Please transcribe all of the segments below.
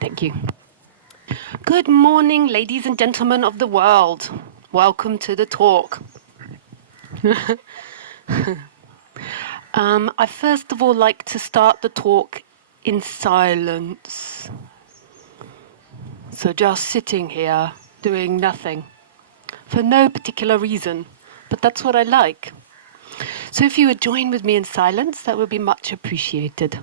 Thank you. Good morning, ladies and gentlemen of the world. Welcome to the talk. I first of all like to start the talk in silence. So just sitting here, doing nothing, for no particular reason, but that's what I like. So if you would join with me in silence, that would be much appreciated.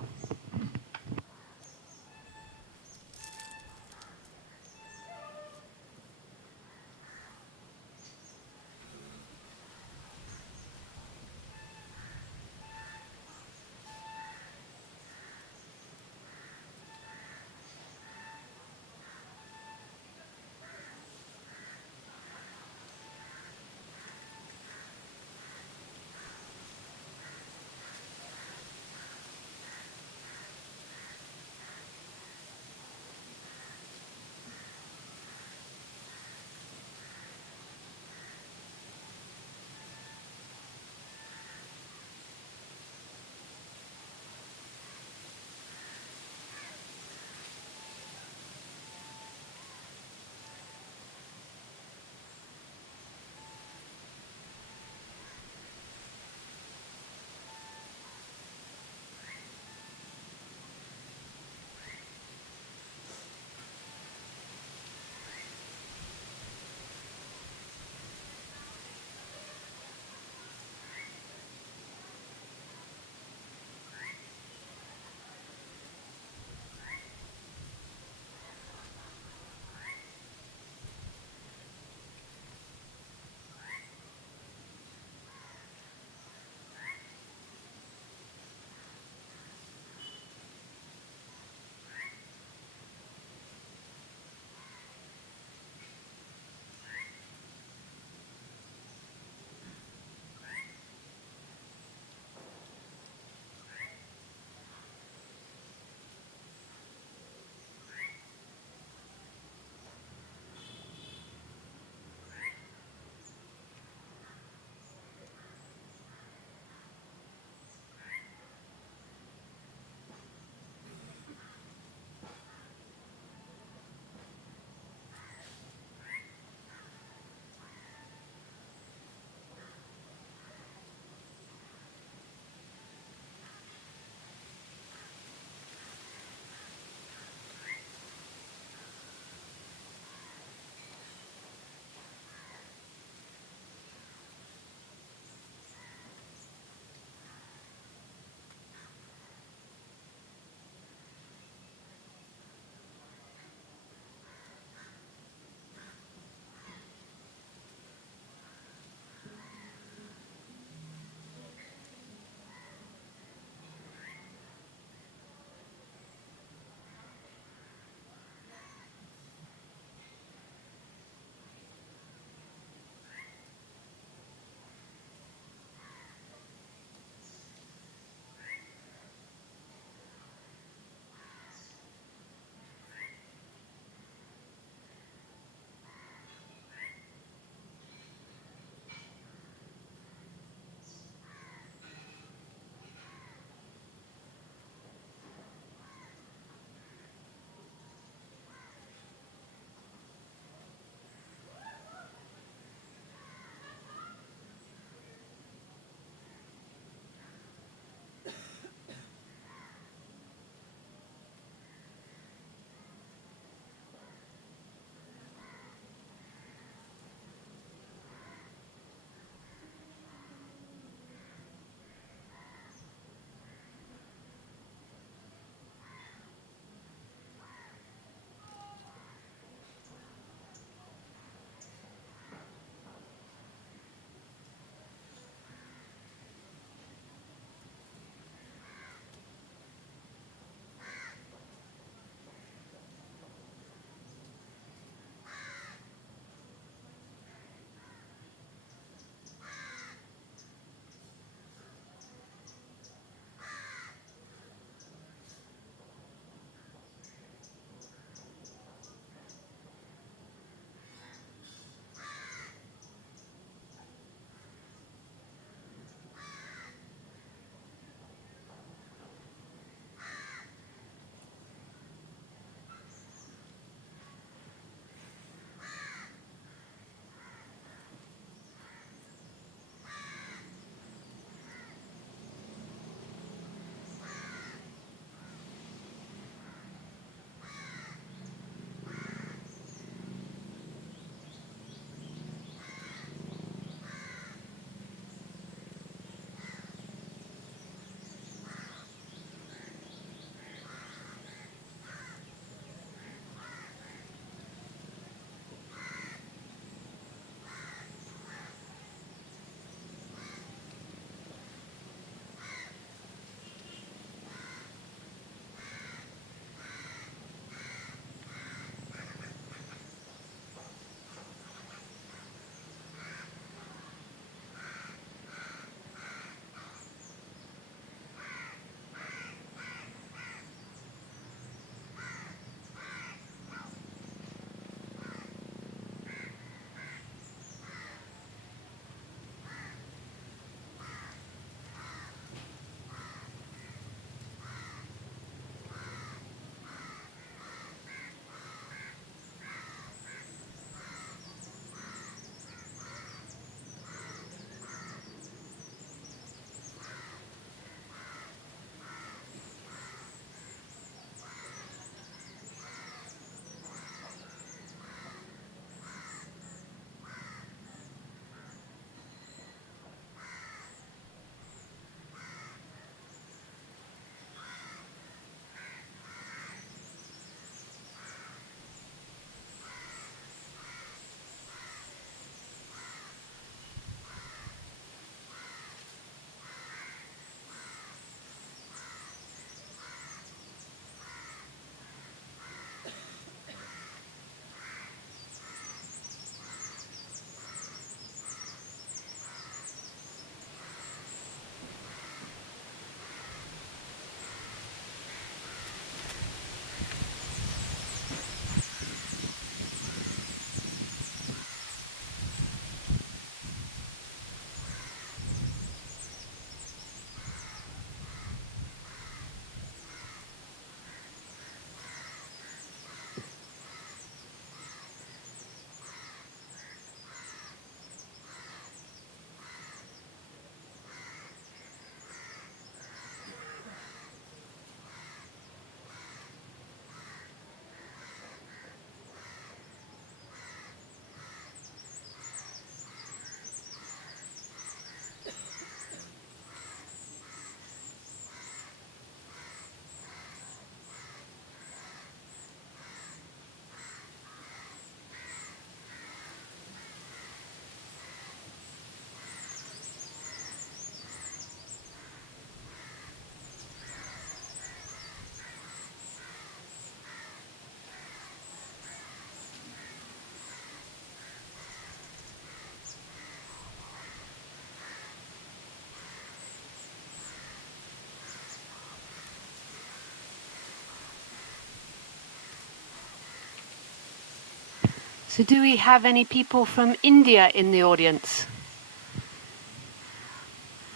So do we have any people from India in the audience?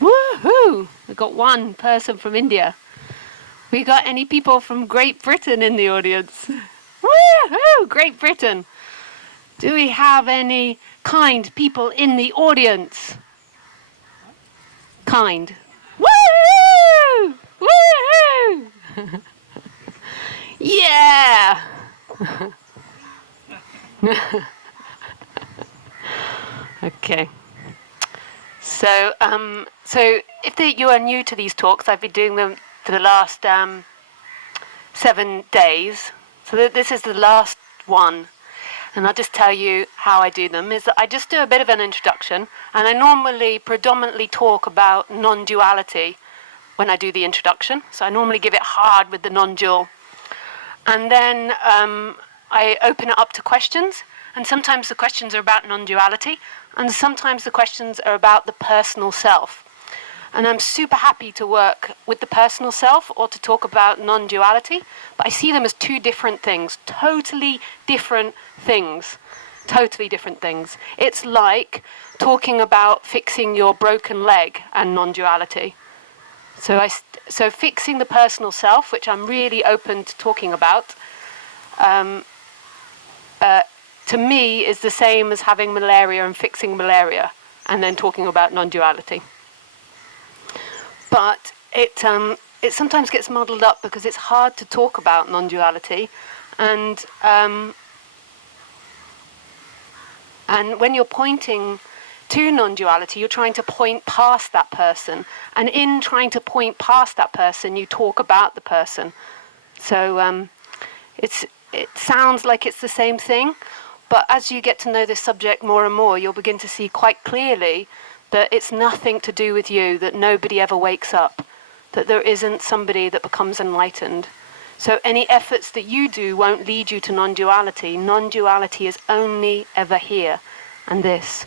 Woohoo! We've got one person from India. We got any people from Great Britain in the audience? Woohoo! Great Britain. Do we have any kind people in the audience? Kind. Woohoo! Woohoo! Yeah! Okay. So if you are new to these talks, I've been doing them for the last 7 days. So this is the last one. And I'll just tell you how I do them, is that I just do a bit of an introduction, and I normally predominantly talk about non-duality when I do the introduction. So I normally give it hard with the non-dual. And then I open it up to questions, and sometimes the questions are about non-duality, and sometimes the questions are about the personal self. And I'm super happy to work with the personal self or to talk about non-duality, but I see them as two different things, totally different things. Totally different things. It's like talking about fixing your broken leg and non-duality. So fixing the personal self, which I'm really open to talking about, to me is the same as having malaria and fixing malaria, and then talking about non-duality. But it sometimes gets muddled up because it's hard to talk about non-duality, and when you're pointing to non-duality, you're trying to point past that person, and in trying to point past that person, you talk about the person. So it sounds like it's the same thing, but as you get to know this subject more and more, you'll begin to see quite clearly that it's nothing to do with you, that nobody ever wakes up, that there isn't somebody that becomes enlightened. So any efforts that you do won't lead you to non-duality. Non-duality is only ever here and this.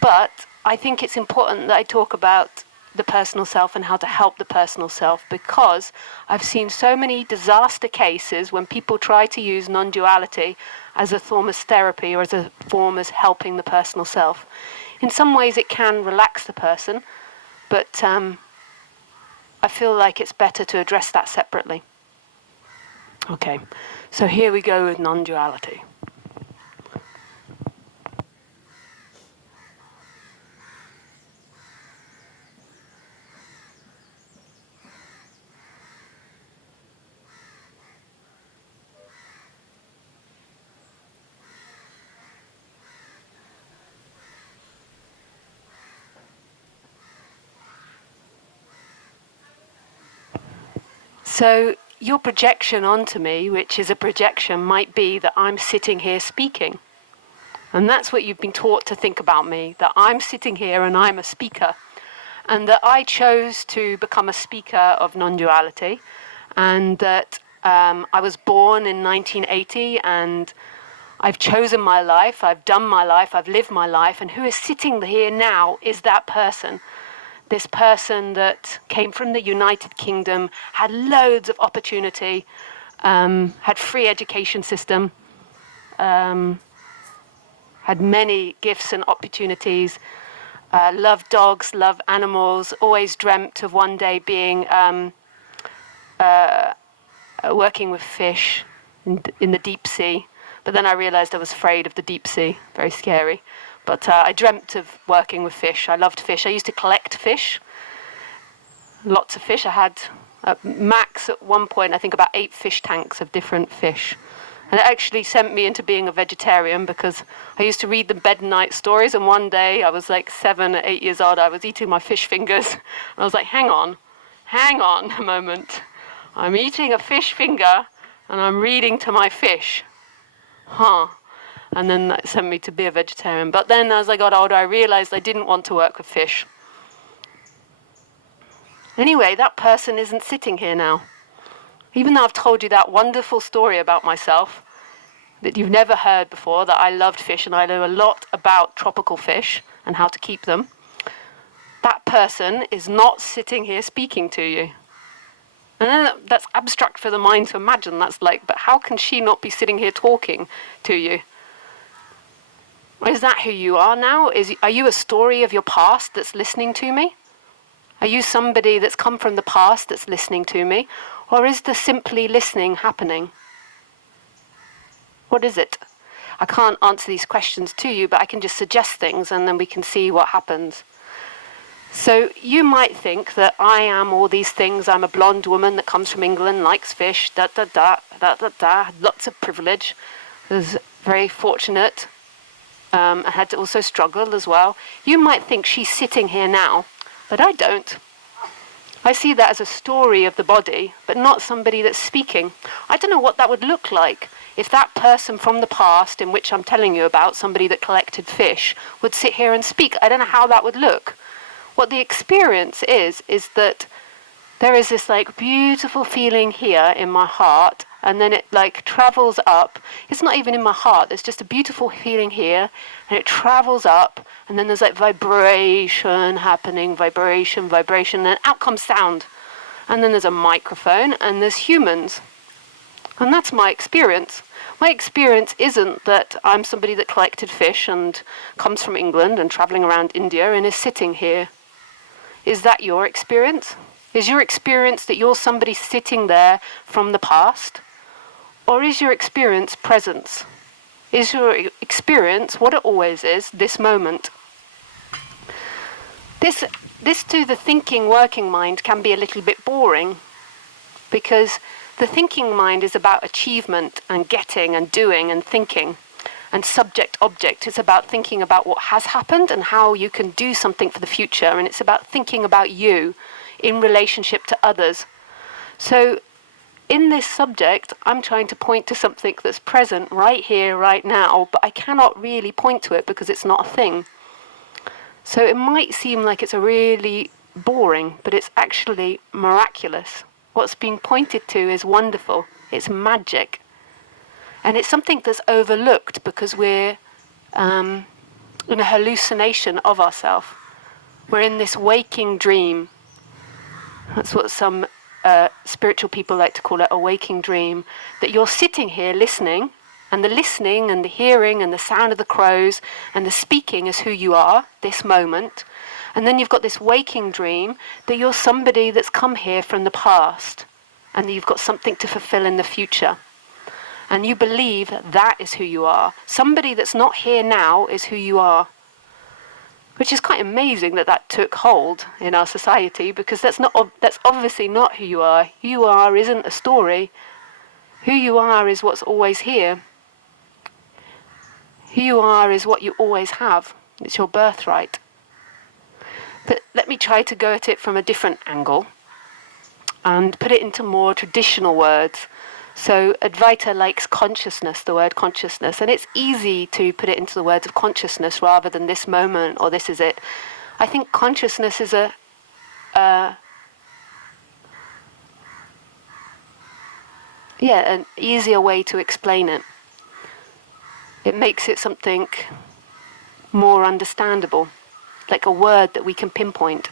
But I think it's important that I talk about the personal self and how to help the personal self, because I've seen so many disaster cases when people try to use non-duality as a form of therapy or as a form of helping the personal self. In some ways it can relax the person, but I feel like it's better to address that separately. Okay, so here we go with non-duality. So your projection onto me, which is a projection, might be that I'm sitting here speaking. And that's what you've been taught to think about me, that I'm sitting here and I'm a speaker. And that I chose to become a speaker of non-duality. And that I was born in 1980 and I've chosen my life, I've done my life, I've lived my life. And who is sitting here now is that person. This person that came from the United Kingdom, had loads of opportunity, had free education system, had many gifts and opportunities, loved dogs, loved animals, always dreamt of one day being working with fish in the deep sea. But then I realized I was afraid of the deep sea, very scary. But I dreamt of working with fish. I loved fish. I used to collect fish, lots of fish. I had max at one point, I think about 8 fish tanks of different fish. And it actually sent me into being a vegetarian because I used to read the bed and night stories. And one day I was like 7 or 8 years old. I was eating my fish fingers. And I was like, hang on a moment. I'm eating a fish finger and I'm reading to my fish. And then that sent me to be a vegetarian. But then as I got older, I realized I didn't want to work with fish. Anyway, that person isn't sitting here now. Even though I've told you that wonderful story about myself that you've never heard before, that I loved fish and I know a lot about tropical fish and how to keep them, that person is not sitting here speaking to you. And then that's abstract for the mind to imagine. That's like, but how can she not be sitting here talking to you? Is that who you are now? Are you a story of your past that's listening to me? Are you somebody that's come from the past that's listening to me? Or is the simply listening happening? What is it? I can't answer these questions to you, but I can just suggest things and then we can see what happens. So you might think that I am all these things. I'm a blonde woman that comes from England, likes fish, lots of privilege. Was very fortunate. I had to also struggle as well. You might think she's sitting here now, but I don't. I see that as a story of the body, but not somebody that's speaking. I don't know what that would look like if that person from the past in which I'm telling you about, somebody that collected fish, would sit here and speak. I don't know how that would look. What the experience is that there is this like beautiful feeling here in my heart, and then it like travels up. It's not even in my heart, there's just a beautiful feeling here, and it travels up, and then there's like vibration happening, vibration, and then out comes sound. And then there's a microphone, and there's humans. And that's my experience. My experience isn't that I'm somebody that collected fish and comes from England and traveling around India and is sitting here. Is that your experience? Is your experience that you're somebody sitting there from the past? Or is your experience presence? Is your experience what it always is, this moment? This to the thinking working mind can be a little bit boring, because the thinking mind is about achievement and getting and doing and thinking. And subject-object, it's about thinking about what has happened and how you can do something for the future. And it's about thinking about you in relationship to others. So in this subject, I'm trying to point to something that's present right here, right now, but I cannot really point to it because it's not a thing. So it might seem like it's a really boring, but it's actually miraculous. What's being pointed to is wonderful. It's magic. And it's something that's overlooked because we're in a hallucination of ourselves. We're in this waking dream. That's what some spiritual people like to call it, a waking dream. That you're sitting here listening, and the listening and the hearing and the sound of the crows and the speaking is who you are, this moment. And then you've got this waking dream that you're somebody that's come here from the past and that you've got something to fulfill in the future. And you believe that is who you are. Somebody that's not here now is who you are. Which is quite amazing that that took hold in our society, because that's obviously not who you are. Who you are isn't a story. Who you are is what's always here. Who you are is what you always have. It's your birthright. But let me try to go at it from a different angle and put it into more traditional words. So Advaita likes consciousness, the word consciousness, and it's easy to put it into the words of consciousness rather than this moment or this is it. I think consciousness is an easier way to explain it. It makes it something more understandable, like a word that we can pinpoint.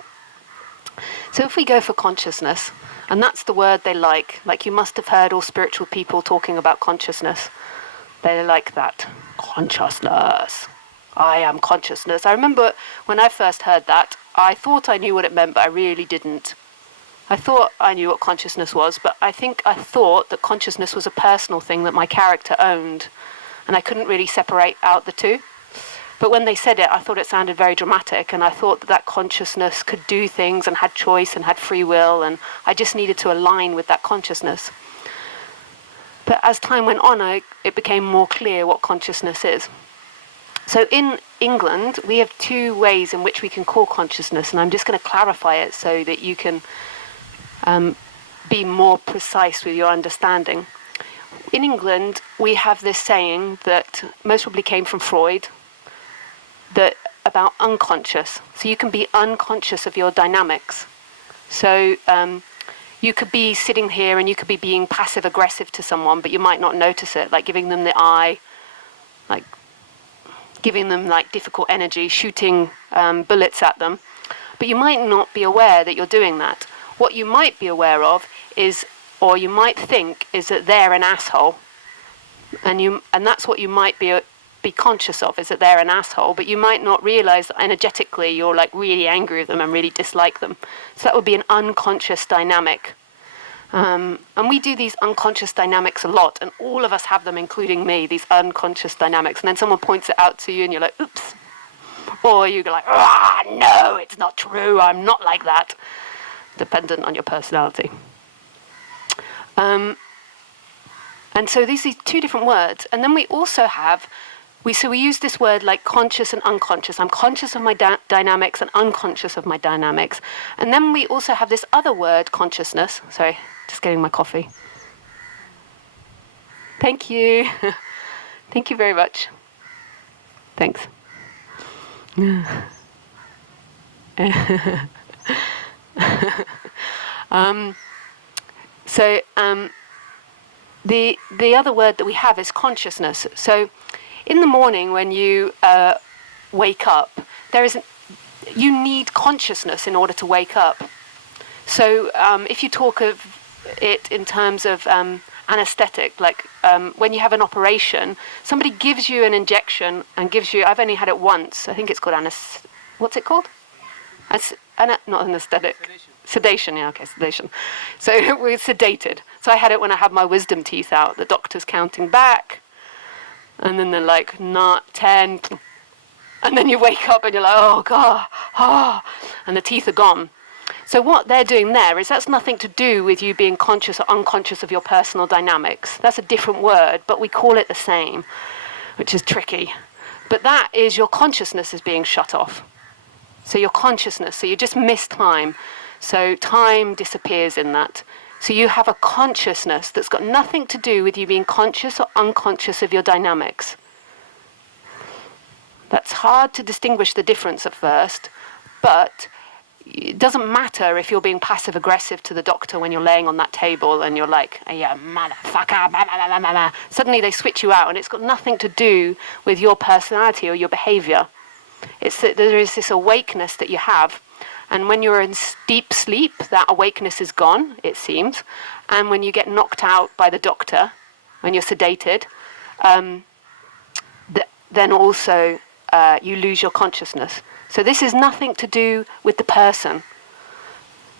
So if we go for consciousness, and that's the word they like you must have heard all spiritual people talking about consciousness. They like that. Consciousness. I am consciousness. I remember when I first heard that, I thought I knew what it meant, but I really didn't. I thought I knew what consciousness was, but I think I thought that consciousness was a personal thing that my character owned, and I couldn't really separate out the two. But when they said it, I thought it sounded very dramatic, and I thought that consciousness could do things and had choice and had free will, and I just needed to align with that consciousness. But as time went on, it became more clear what consciousness is. So in England, we have two ways in which we can call consciousness, and I'm just going to clarify it so that you can be more precise with your understanding. In England, we have this saying that most probably came from Freud, that about unconscious. So you can be unconscious of your dynamics. So you could be sitting here and you could be being passive aggressive to someone, but you might not notice it, like giving them the eye, like giving them like difficult energy, shooting bullets at them. But you might not be aware that you're doing that. What you might be aware of is, or you might think, is that they're an asshole. And that's what you might be be conscious of is that they're an asshole, but you might not realize that energetically you're like really angry with them and really dislike them. So that would be an unconscious dynamic. And we do these unconscious dynamics a lot, and all of us have them, including me, these unconscious dynamics. And then someone points it out to you and you're like, oops. Or you go like, no, it's not true, I'm not like that. Dependent on your personality. And so these are two different words. And then we also have, we use this word like conscious and unconscious. I'm conscious of my dynamics and unconscious of my dynamics. And then we also have this other word, consciousness. Sorry, just getting my coffee. Thank you. Thank you very much. Thanks. The other word that we have is consciousness. So in the morning when you wake up, you need consciousness in order to wake up. So if you talk of it in terms of anesthetic, like when you have an operation, somebody gives you an injection and gives you, I've only had it once, I think it's called what's it called? Not anesthetic. Sedation, yeah, okay, sedation. So we're sedated. So I had it when I had my wisdom teeth out. The doctor's counting back, and then they're like, not 10, and then you wake up and you're like, oh God, and the teeth are gone. So what they're doing there is that's nothing to do with you being conscious or unconscious of your personal dynamics. That's a different word, but we call it the same, which is tricky. But that is your consciousness is being shut off. So your consciousness, so you just miss time. So time disappears in that. So you have a consciousness that's got nothing to do with you being conscious or unconscious of your dynamics. That's hard to distinguish the difference at first, but it doesn't matter if you're being passive-aggressive to the doctor when you're laying on that table and you're like, hey, yeah, motherfucker, blah, blah, blah, blah, blah. Suddenly they switch you out and it's got nothing to do with your personality or your behavior. It's that there is this awakeness that you have. And when you're in deep sleep, that awakeness is gone, it seems. And when you get knocked out by the doctor, when you're sedated, then also you lose your consciousness. So this is nothing to do with the person.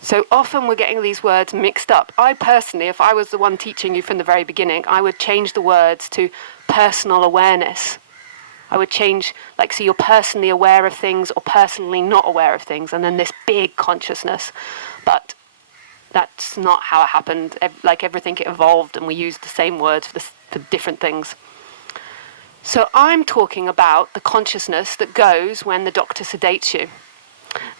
So often we're getting these words mixed up. I personally, if I was the one teaching you from the very beginning, I would change the words to personal awareness. I would change, like, so you're personally aware of things or personally not aware of things, and then this big consciousness. But that's not how it happened. Like everything, it evolved, and we used the same words for different things. So I'm talking about the consciousness that goes when the doctor sedates you.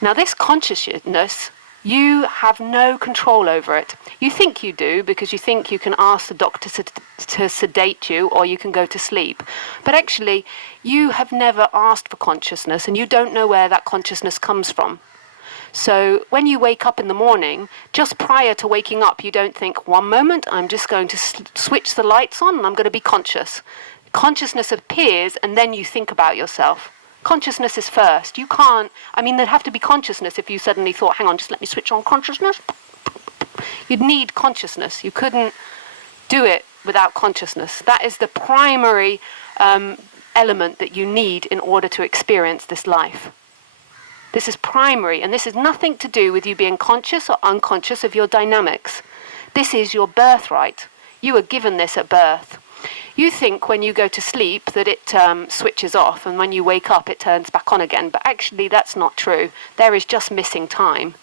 Now, this consciousness, you have no control over it. You think you do because you think you can ask the doctor to sedate you or you can go to sleep. But actually, you have never asked for consciousness and you don't know where that consciousness comes from. So when you wake up in the morning, just prior to waking up, you don't think, one moment, I'm just going to switch the lights on and I'm going to be conscious. Consciousness appears and then you think about yourself. Consciousness is first. You can't, there'd have to be consciousness if you suddenly thought, hang on, just let me switch on consciousness. You'd need consciousness. You couldn't do it without consciousness. That is the primary element that you need in order to experience this life. This is primary, and this has nothing to do with you being conscious or unconscious of your dynamics. This is your birthright. You were given this at birth. You think when you go to sleep that it switches off, and when you wake up it turns back on again, but actually that's not true. There is just missing time.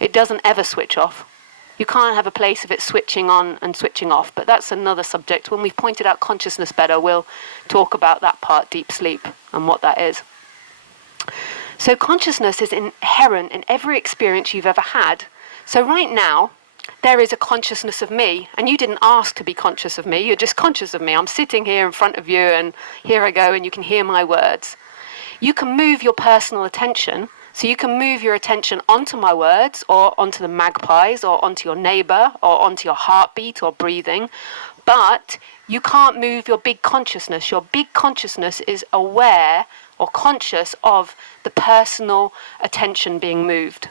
It doesn't ever switch off. You can't have a place of it switching on and switching off, but that's another subject. When we've pointed out consciousness better, we'll talk about that part, deep sleep, and what that is. So consciousness is inherent in every experience you've ever had. So right now, there is a consciousness of me, and you didn't ask to be conscious of me, you're just conscious of me. I'm sitting here in front of you, and here I go, and you can hear my words. You can move your personal attention, so you can move your attention onto my words, or onto the magpies, or onto your neighbor, or onto your heartbeat, or breathing, but you can't move your big consciousness. Your big consciousness is aware or conscious of the personal attention being moved.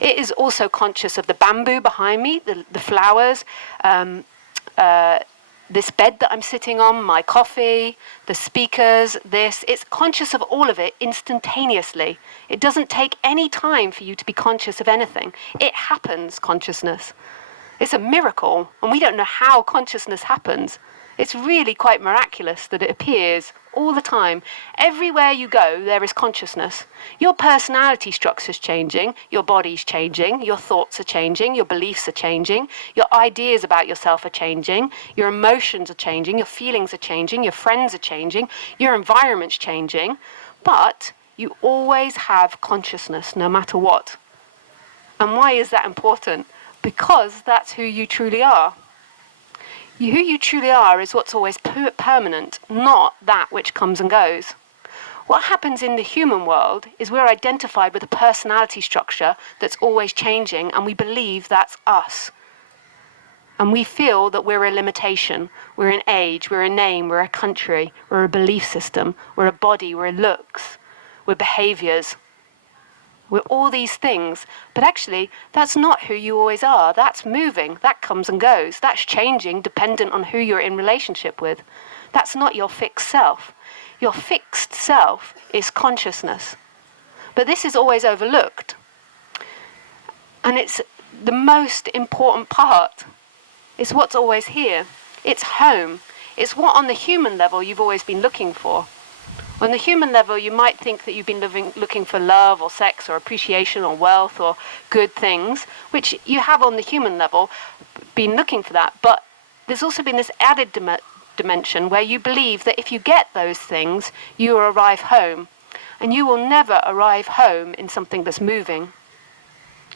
It is also conscious of the bamboo behind me, the flowers, the this bed that I'm sitting on, my coffee, the speakers, it's conscious of all of it instantaneously. It doesn't take any time for you to be conscious of anything. It happens, consciousness. It's a miracle, and we don't know how consciousness happens. It's really quite miraculous that it appears all the time. Everywhere you go, there is consciousness. Your personality structure's changing, your body's changing, your thoughts are changing, your beliefs are changing, your ideas about yourself are changing, your emotions are changing, your feelings are changing, your friends are changing, your environment's changing. But you always have consciousness, no matter what. And why is that important? Because that's who you truly are. Who you truly are is what's always permanent, not that which comes and goes. What happens in the human world is we're identified with a personality structure that's always changing, and we believe that's us. And we feel that we're a limitation. We're an age, we're a name, we're a country, we're a belief system, we're a body, we're looks, we're behaviors. We're all these things, but actually, that's not who you always are. That's moving, that comes and goes. That's changing dependent on who you're in relationship with. That's not your fixed self. Your fixed self is consciousness. But this is always overlooked. And it's the most important part. It's what's always here. It's home. It's what on the human level you've always been looking for. On the human level, you might think that you've been looking for love or sex or appreciation or wealth or good things, which you have on the human level been looking for that. But there's also been this added dimension where you believe that if you get those things, you will arrive home. And you will never arrive home in something that's moving.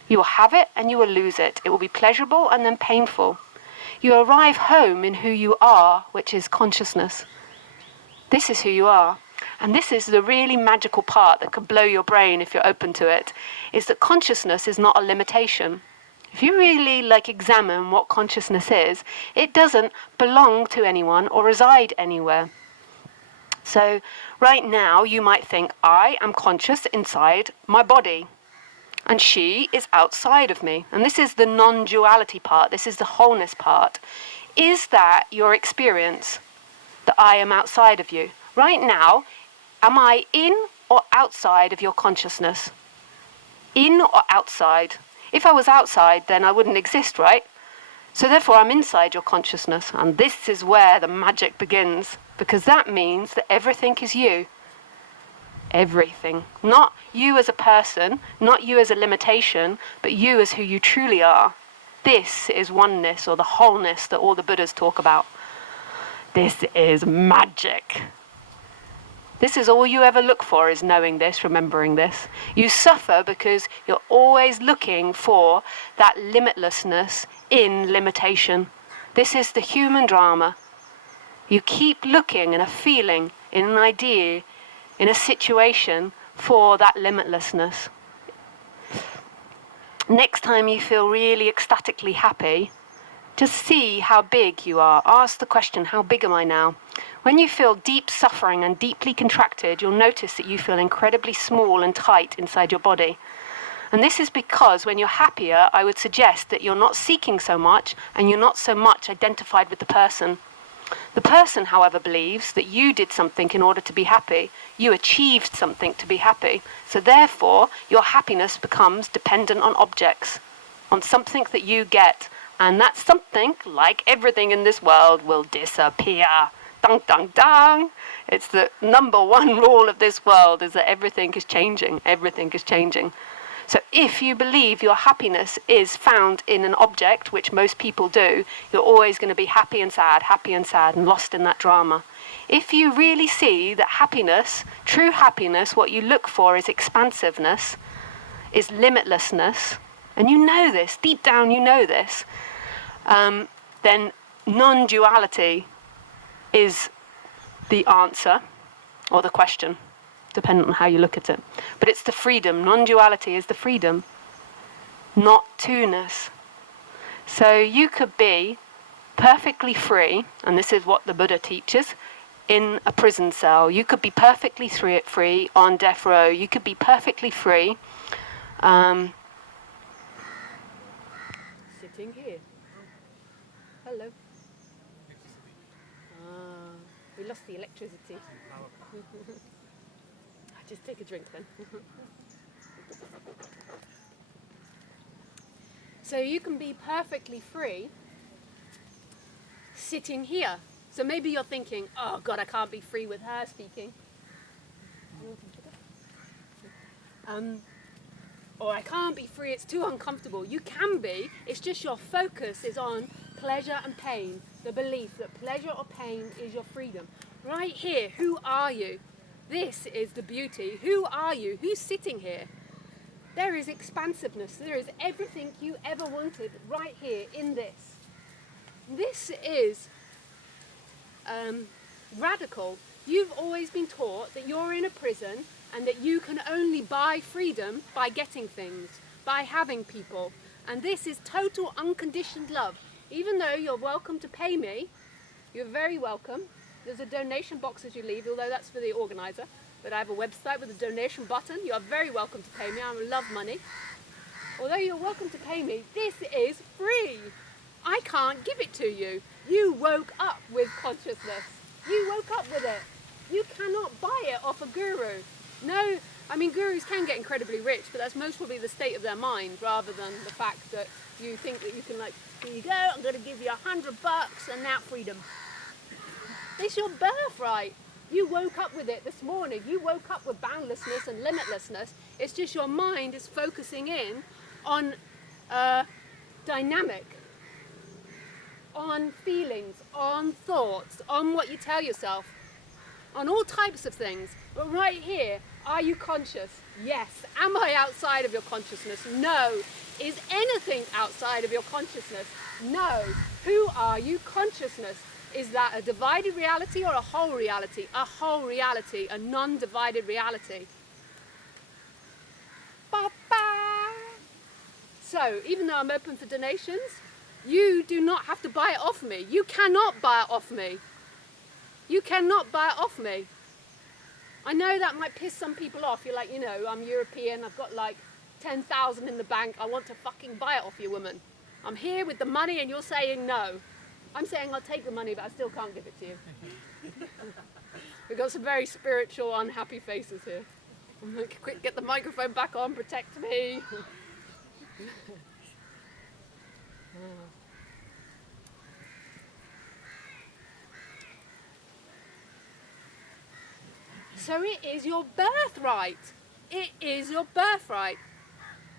You will have it and you will lose it. It will be pleasurable and then painful. You arrive home in who you are, which is consciousness. This is who you are. And this is the really magical part that could blow your brain if you're open to it, is that consciousness is not a limitation. If you really examine what consciousness is, it doesn't belong to anyone or reside anywhere. So right now you might think, I am conscious inside my body, and she is outside of me. And this is the non-duality part, this is the wholeness part. Is that your experience, that I am outside of you? Right now, am I in or outside of your consciousness? In or outside? If I was outside, then I wouldn't exist, right? So therefore, I'm inside your consciousness. And this is where the magic begins, because that means that everything is you. Everything. Not you as a person, not you as a limitation, but you as who you truly are. This is oneness, or the wholeness that all the Buddhas talk about. This is magic. This is all you ever look for, is knowing this, remembering this. You suffer because you're always looking for that limitlessness in limitation. This is the human drama. You keep looking in a feeling, in an idea, in a situation for that limitlessness. Next time you feel really ecstatically happy, just see how big you are. Ask the question, how big am I now? When you feel deep suffering and deeply contracted, you'll notice that you feel incredibly small and tight inside your body. And this is because when you're happier, I would suggest that you're not seeking so much and you're not so much identified with the person. The person, however, believes that you did something in order to be happy. You achieved something to be happy. So therefore, your happiness becomes dependent on objects, on something that you get. And that something, like everything in this world, will disappear. Dun, dun, dun. It's the number one rule of this world, is that everything is changing. Everything is changing. So if you believe your happiness is found in an object, which most people do, you're always going to be happy and sad, and lost in that drama. If you really see that happiness, true happiness, what you look for is expansiveness, is limitlessness, and you know this, deep down you know this, then non-duality is the answer, or the question, depending on how you look at it. But it's the freedom. Non-duality is the freedom, not two-ness. So you could be perfectly free, and this is what the Buddha teaches, in a prison cell. You could be perfectly free on death row. You could be perfectly free sitting here. Hello. We lost the electricity. Just take a drink then. So you can be perfectly free sitting here. So maybe you're thinking, oh God, I can't be free with her speaking. Or I can't be free, it's too uncomfortable. You can be, it's just your focus is on pleasure and pain. The belief that pleasure or pain is your freedom. Right here, who are you? This is the beauty. Who are you? Who's sitting here? There is expansiveness. There is everything you ever wanted right here in this. This is radical. You've always been taught that you're in a prison and that you can only buy freedom by getting things, by having people. And this is total unconditioned love. Even though you're welcome to pay me, you're very welcome. There's a donation box as you leave, although that's for the organizer. But I have a website with a donation button. You are very welcome to pay me. I love money. Although you're welcome to pay me, this is free. I can't give it to you. You woke up with consciousness. You woke up with it. You cannot buy it off a guru. No, I mean, gurus can get incredibly rich, but that's most probably the state of their mind rather than the fact that you think that you can, like, here you go, I'm going to give you $100 and now freedom. It's your birthright. You woke up with it this morning. You woke up with boundlessness and limitlessness. It's just your mind is focusing in on dynamic, on feelings, on thoughts, on what you tell yourself, on all types of things. But right here, are you conscious? Yes. Am I outside of your consciousness? No. Is anything outside of your consciousness? No. Who are you? Consciousness. Is that a divided reality or a whole reality? A whole reality, a non-divided reality. Ba-ba. So, even though I'm open for donations, you do not have to buy it off me. You cannot buy it off me. You cannot buy it off me. I know that might piss some people off. You're like, you know, I'm European, I've got like 10,000 in the bank, I want to fucking buy it off you, woman. I'm here with the money and you're saying no. I'm saying I'll take the money, but I still can't give it to you. We've got some very spiritual, unhappy faces here. Quick, get the microphone back on, protect me. So it is your birthright. It is your birthright.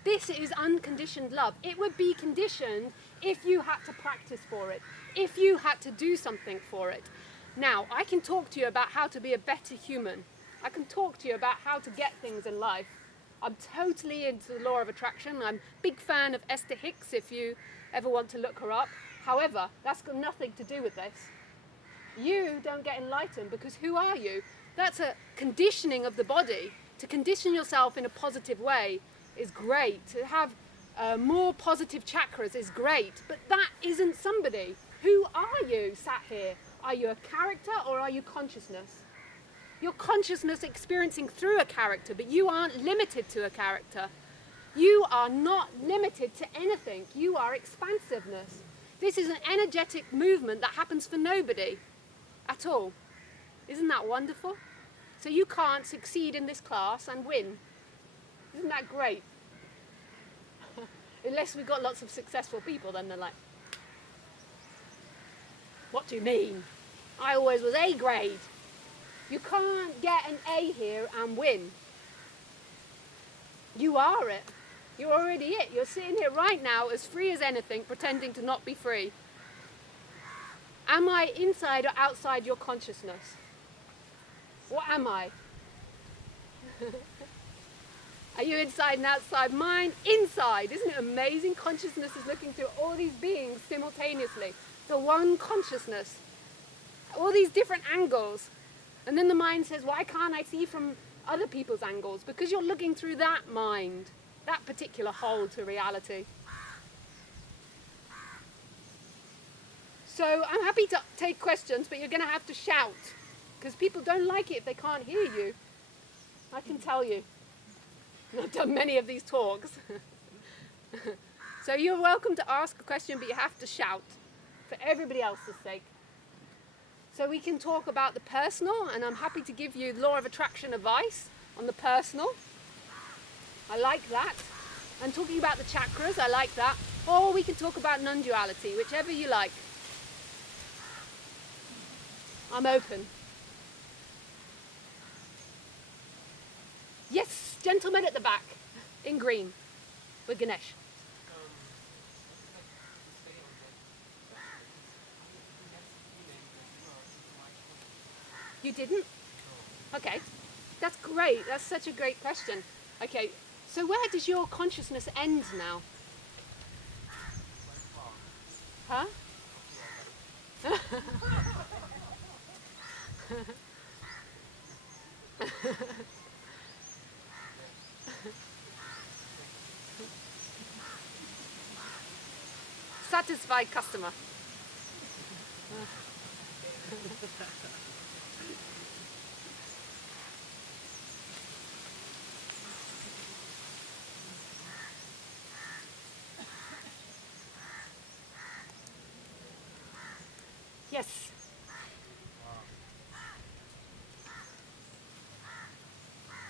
This is unconditioned love. It would be conditioned if you had to practice for it, if you had to do something for it. Now, I can talk to you about how to be a better human. I can talk to you about how to get things in life. I'm totally into the law of attraction. I'm a big fan of Esther Hicks, if you ever want to look her up. However, that's got nothing to do with this. You don't get enlightened because who are you? That's a conditioning of the body. To condition yourself in a positive way is great. To have more positive chakras is great. But that isn't somebody. Who are you sat here? Are you a character or are you consciousness? You're consciousness experiencing through a character, but you aren't limited to a character. You are not limited to anything. You are expansiveness. This is an energetic movement that happens for nobody at all. Isn't that wonderful? So you can't succeed in this class and win. Isn't that great? Unless we've got lots of successful people, then they're like, what do you mean? I always was A grade. You can't get an A here and win. You are it. You're already it. You're sitting here right now as free as anything, pretending to not be free. Am I inside or outside your consciousness? What am I? Are you inside and outside mine? Inside. Isn't it amazing? Consciousness is looking through all these beings simultaneously. The one consciousness. All these different angles. And then the mind says, why can't I see from other people's angles? Because you're looking through that mind, that particular hole to reality. So I'm happy to take questions, but you're going to have to shout. Because people don't like it if they can't hear you. I can tell you. I've done many of these talks. So you're welcome to ask a question, but you have to shout for everybody else's sake. So we can talk about the personal, and I'm happy to give you law of attraction advice on the personal. I like that. And talking about the chakras, I like that. Or we can talk about non-duality, whichever you like. I'm open. Yes, gentleman at the back, in green, with Ganesh. You didn't? Okay, that's great. That's such a great question. Okay, so where does your consciousness end now? Huh? Satisfied customer. Yes.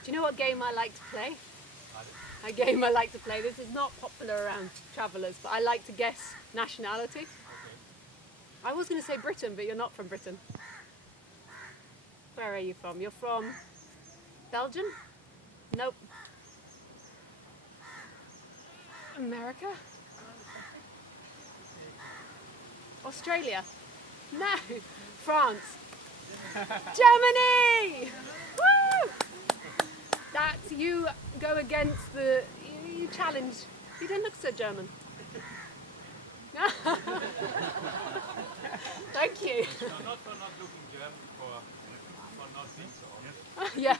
Do you know what game I like to play? A game I like to play. This is not popular around travellers, but I like to guess nationality. I was going to say Britain, but you're not from Britain. Where are you from? You're from Belgium? Nope. America? Australia? No. France? Germany! Woo! That you go against the... You challenge. You don't look so German. Thank you. No, not for not looking German, for not being so honest. Yeah.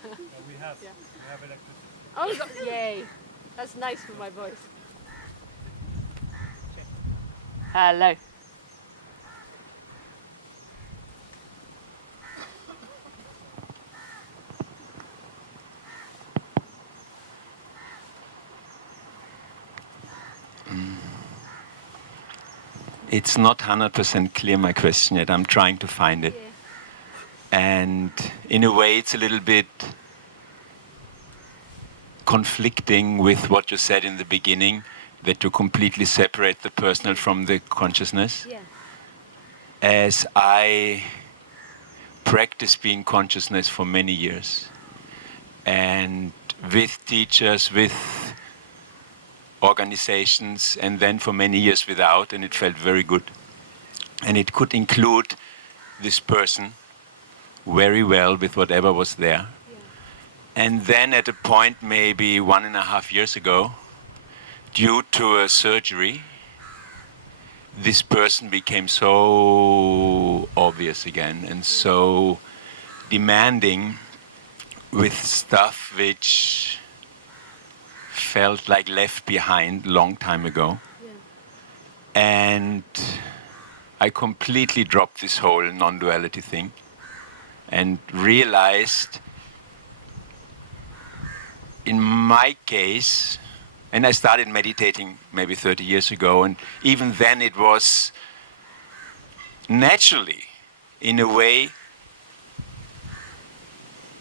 We have electricity. Oh, yay. That's nice for my voice. Hello. It's not 100% clear, my question yet. I'm trying to find it. Yeah. And in a way, it's a little bit conflicting with what you said in the beginning, that you completely separate the personal from the consciousness. Yeah. As I practice being consciousness for many years, and with teachers, with organizations, and then for many years without, and it felt very good. And it could include this person very well with whatever was there. Yeah. And then at a point, maybe 1.5 years ago, due to a surgery, this person became so obvious again and so demanding with stuff which felt like left behind long time ago. Yeah. And I completely dropped this whole non-duality thing and realized in my case, and I started meditating maybe 30 years ago, and even then it was naturally, in a way,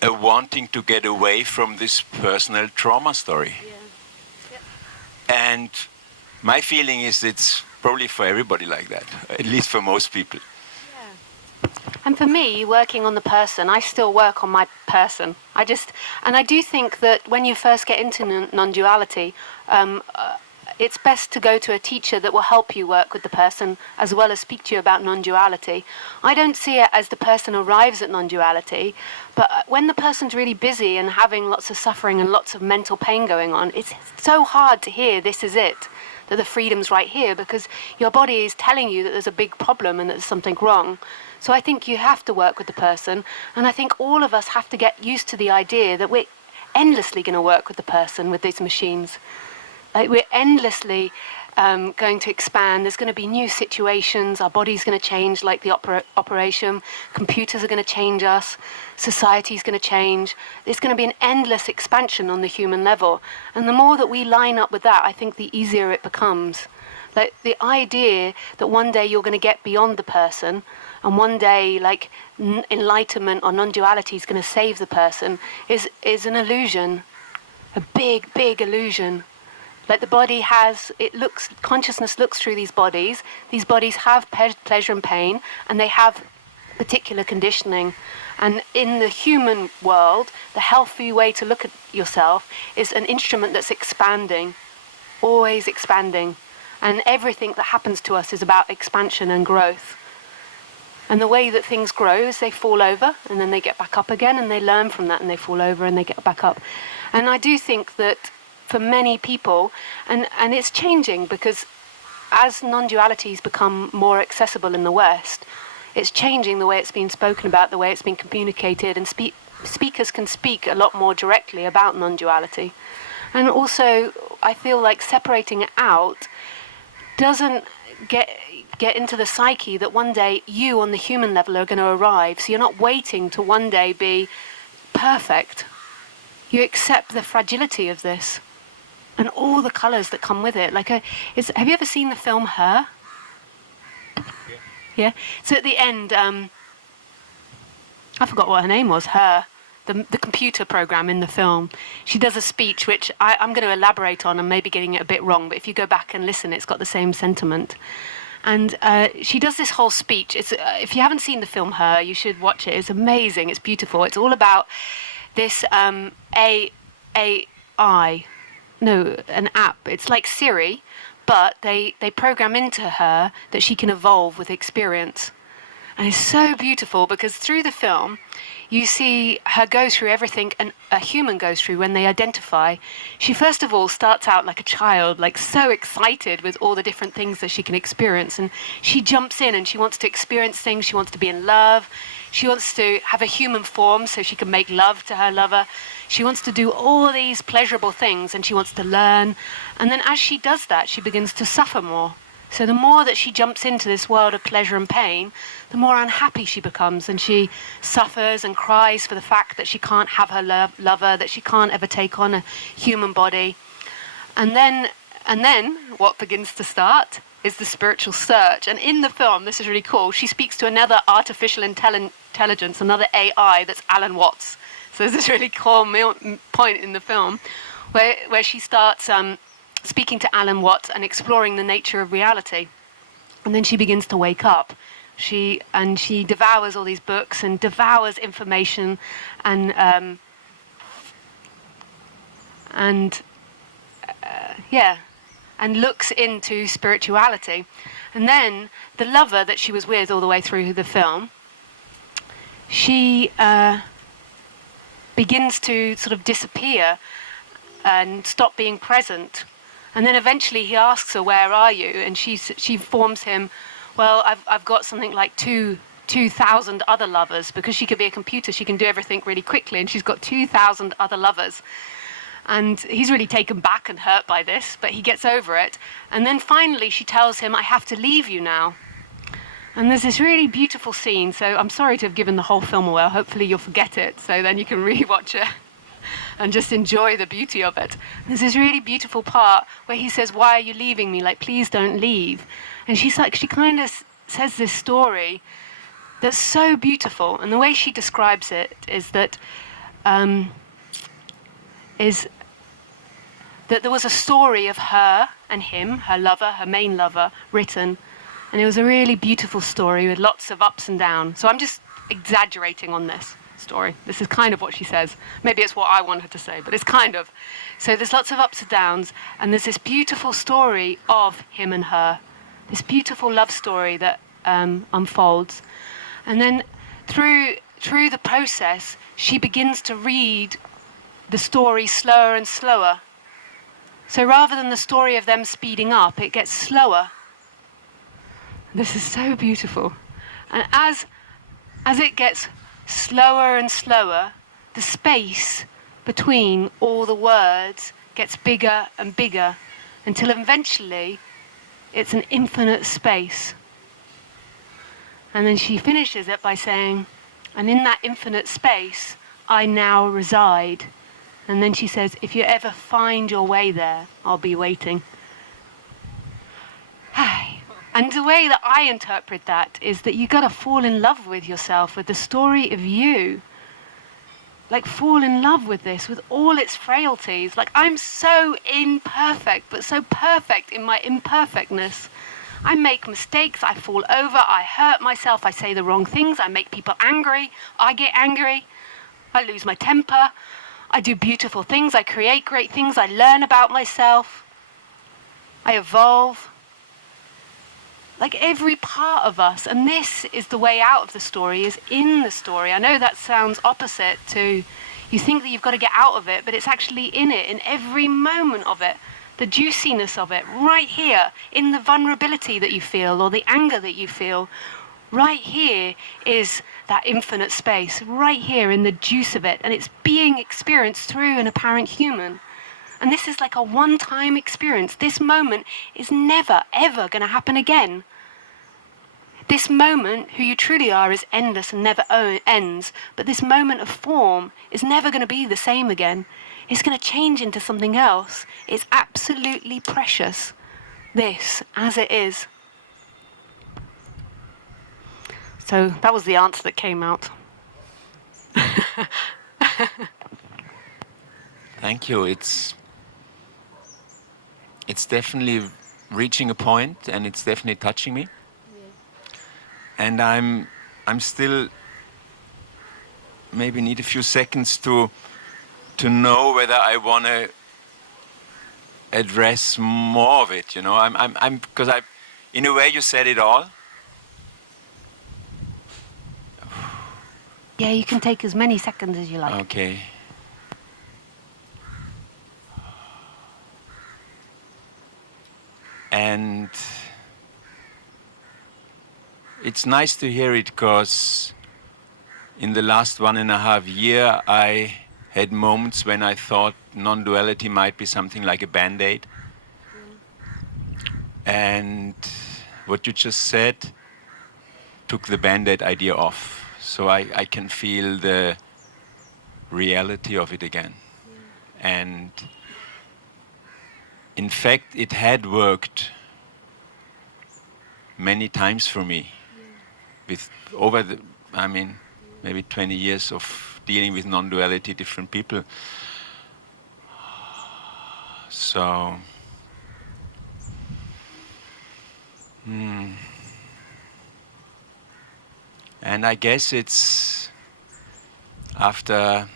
a wanting to get away from this personal trauma story. Yeah. Yep. And my feeling is it's probably for everybody like that, at least for most people. Yeah. And for me, working on the person, I still work on my person. And I do think that when you first get into non-duality, it's best to go to a teacher that will help you work with the person as well as speak to you about non-duality. I don't see it as the person arrives at non-duality, but when the person's really busy and having lots of suffering and lots of mental pain going on, it's so hard to hear this is it, that the freedom's right here, because your body is telling you that there's a big problem and that there's something wrong. So I think you have to work with the person, and I think all of us have to get used to the idea that we're endlessly going to work with the person with these machines. Like we're endlessly going to expand. There's going to be new situations. Our body's going to change, like the operation. Computers are going to change us. Society's going to change. There's going to be an endless expansion on the human level. And the more that we line up with that, I think the easier it becomes. Like the idea that one day you're going to get beyond the person, and one day like enlightenment or non-duality is going to save the person is an illusion, a big illusion. Like the body has, consciousness looks through these bodies. These bodies have pleasure and pain, and they have particular conditioning. And in the human world, the healthy way to look at yourself is an instrument that's expanding, always expanding. And everything that happens to us is about expansion and growth. And the way that things grow is they fall over, and then they get back up again, and they learn from that, and they fall over, and they get back up. And I do think that for many people, and it's changing, because as non-dualities become more accessible in the West, it's changing the way it's been spoken about, the way it's been communicated, and speakers can speak a lot more directly about non-duality. And also, I feel like separating it out doesn't get into the psyche that one day you on the human level are going to arrive. So you're not waiting to one day be perfect. You accept the fragility of this and all the colours that come with it. Like, have you ever seen the film Her? Yeah. So at the end, I forgot what her name was. Her, the computer program in the film. She does a speech which I'm going to elaborate on. and maybe getting it a bit wrong, but if you go back and listen, it's got the same sentiment. And she does this whole speech. If you haven't seen the film Her, you should watch it. It's amazing. It's beautiful. It's all about this an app. It's like Siri, but they program into her that she can evolve with experience. And it's so beautiful because through the film, you see her go through everything a human goes through when they identify. She first of all starts out like a child, like so excited with all the different things that she can experience. And she jumps in and she wants to experience things. She wants to be in love. She wants to have a human form so she can make love to her lover. She wants to do all these pleasurable things, and she wants to learn. And then as she does that, she begins to suffer more. So the more that she jumps into this world of pleasure and pain, the more unhappy she becomes, and she suffers and cries for the fact that she can't have her lover, that she can't ever take on a human body. And then what begins to start is the spiritual search. And in the film, this is really cool, she speaks to another artificial intelligence, another AI, that's Alan Watts. So there's this really cool point in the film where she starts speaking to Alan Watts and exploring the nature of reality. And then she begins to wake up. She devours all these books and devours information and looks into spirituality. And then the lover that she was with all the way through the film, she begins to sort of disappear and stop being present. And then eventually he asks her, "Where are you?" And she informs him, "Well, I've got something like 2,000 other lovers," because she could be a computer, she can do everything really quickly, and she's got 2,000 other lovers. And he's really taken back and hurt by this, but he gets over it. And then finally she tells him, "I have to leave you now." And there's this really beautiful scene, so I'm sorry to have given the whole film away. Hopefully you'll forget it, so then you can rewatch it and just enjoy the beauty of it. There's this really beautiful part where he says, "Why are you leaving me? Like, please don't leave." And she kind of says this story that's so beautiful. And the way she describes it is that there was a story of her and him, her lover, her main lover, written. And it was a really beautiful story with lots of ups and downs. So I'm just exaggerating on this story. This is kind of what she says. Maybe it's what I want her to say, but it's kind of. So there's lots of ups and downs, and there's this beautiful story of him and her, this beautiful love story that unfolds. And then through the process, she begins to read the story slower and slower. So rather than the story of them speeding up, it gets slower. This is so beautiful. And as it gets slower and slower, the space between all the words gets bigger and bigger until eventually it's an infinite space. And then she finishes it by saying, "And in that infinite space, I now reside." And then she says, "If you ever find your way there, I'll be waiting." And the way that I interpret that is that you got to fall in love with yourself, with the story of you. Like, fall in love with this, with all its frailties. Like, I'm so imperfect, but so perfect in my imperfectness. I make mistakes, I fall over, I hurt myself, I say the wrong things, I make people angry, I get angry, I lose my temper, I do beautiful things, I create great things, I learn about myself, I evolve. Like every part of us, and this is the way out of the story, is in the story. I know that sounds opposite to, you think that you've got to get out of it, but it's actually in it, in every moment of it, the juiciness of it, right here, in the vulnerability that you feel, or the anger that you feel. Right here is that infinite space, right here in the juice of it, and it's being experienced through an apparent human. And this is like a one-time experience. This moment is never, ever going to happen again. This moment, who you truly are, is endless and never ends. But this moment of form is never going to be the same again. It's going to change into something else. It's absolutely precious, this, as it is. So that was the answer that came out. Thank you. It's definitely reaching a point, and it's definitely touching me. And I'm still maybe need a few seconds to know whether I want to address more of it. You know, I'm because in a way you said it all. Yeah, you can take as many seconds as you like. Okay. And it's nice to hear it, because in the last 1.5 years I had moments when I thought non-duality might be something like a band-aid. And what you just said took the band-aid idea off. So I can feel the reality of it again. And in fact, it had worked many times for me. With over the, maybe 20 years of dealing with non-duality, different people. So, and I guess it's after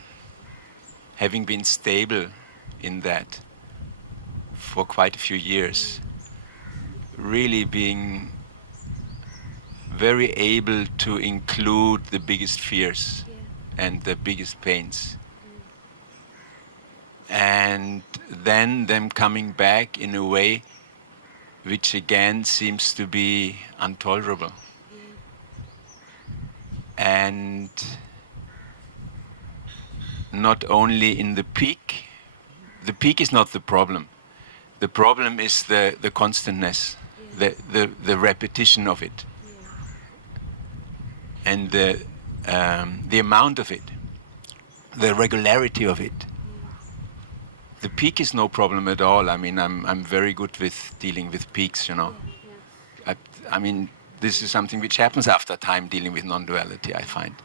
having been stable in that for quite a few years, really being very able to include the biggest fears and the biggest pains. And then them coming back in a way which again seems to be intolerable. And not only in the peak is not the problem. The problem is the constantness, the repetition of it. And the amount of it, the regularity of it. The peak is no problem at all. I mean, I'm very good with dealing with peaks, you know. I mean, this is something which happens after time dealing with non-duality, I find.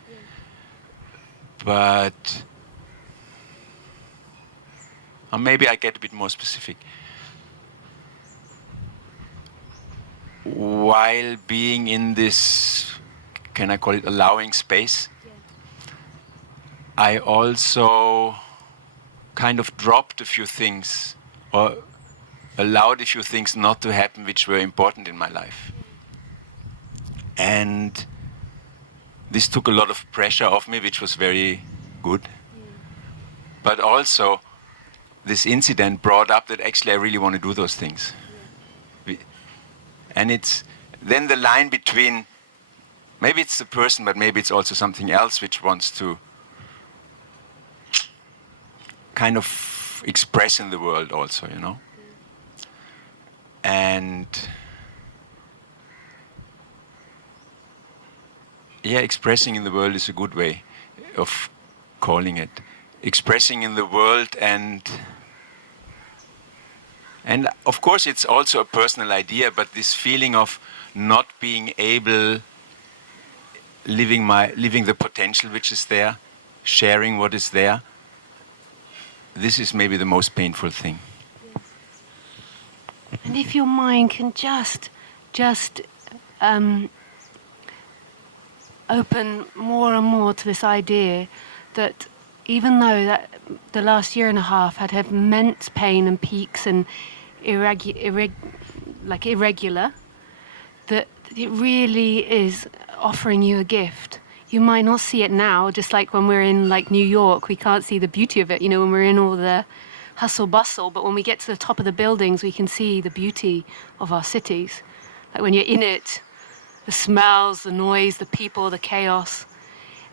But or maybe I get a bit more specific. While being in this, can I call it allowing space, I also kind of dropped a few things, or allowed a few things not to happen which were important in my life. And this took a lot of pressure off me, which was very good. But also, this incident brought up that actually I really want to do those things. And it's then the line between, maybe it's the person, but maybe it's also something else which wants to kind of express in the world also, you know. And yeah, expressing in the world is a good way of calling it. Expressing in the world, and of course it's also a personal idea, but this feeling of not being able, living the potential which is there, sharing what is there. This is maybe the most painful thing. And if your mind can just open more and more to this idea that even though that the last year and a half had immense pain and peaks and irregular, that it really is offering you a gift. You might not see it now, just like when we're in like New York, we can't see the beauty of it, you know, when we're in all the hustle bustle, but when we get to the top of the buildings, we can see the beauty of our cities. Like when you're in it, the smells, the noise, the people, the chaos.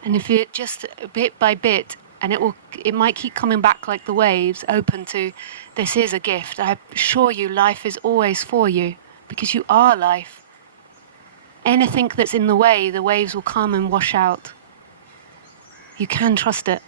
And if it just bit by bit, and it might keep coming back like the waves, open to, this is a gift. I assure you, life is always for you, because you are life. Anything that's in the way, the waves will come and wash out. You can trust it.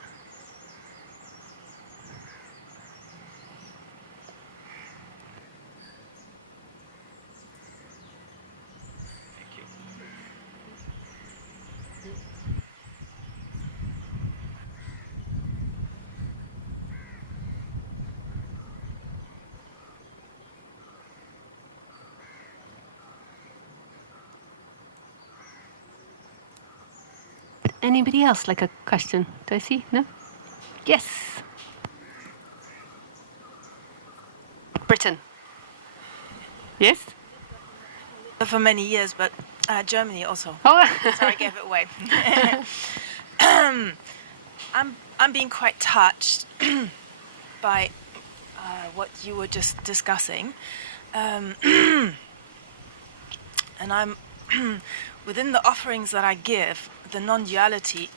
Anybody else like a question? Do I see? No? Yes. Britain. Yes? For many years, but Germany also. Oh. Sorry, I gave it away. I'm being quite touched by what you were just discussing, and I'm within the offerings that I give. The non-duality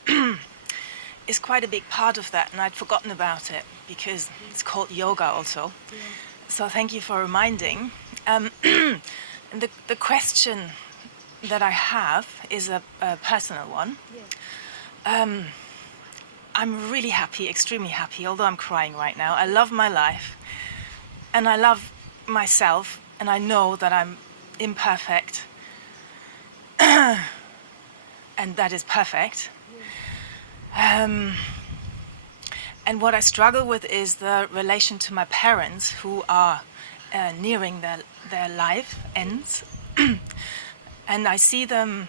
is quite a big part of that, and I'd forgotten about it because it's called yoga also. Yeah. So thank you for reminding. And the question that I have is a personal one. Yeah. I'm really happy, extremely happy, although I'm crying right now. I love my life, and I love myself, and I know that I'm imperfect, and that is perfect. Yeah. And what I struggle with is the relation to my parents, who are nearing their life ends. And I see them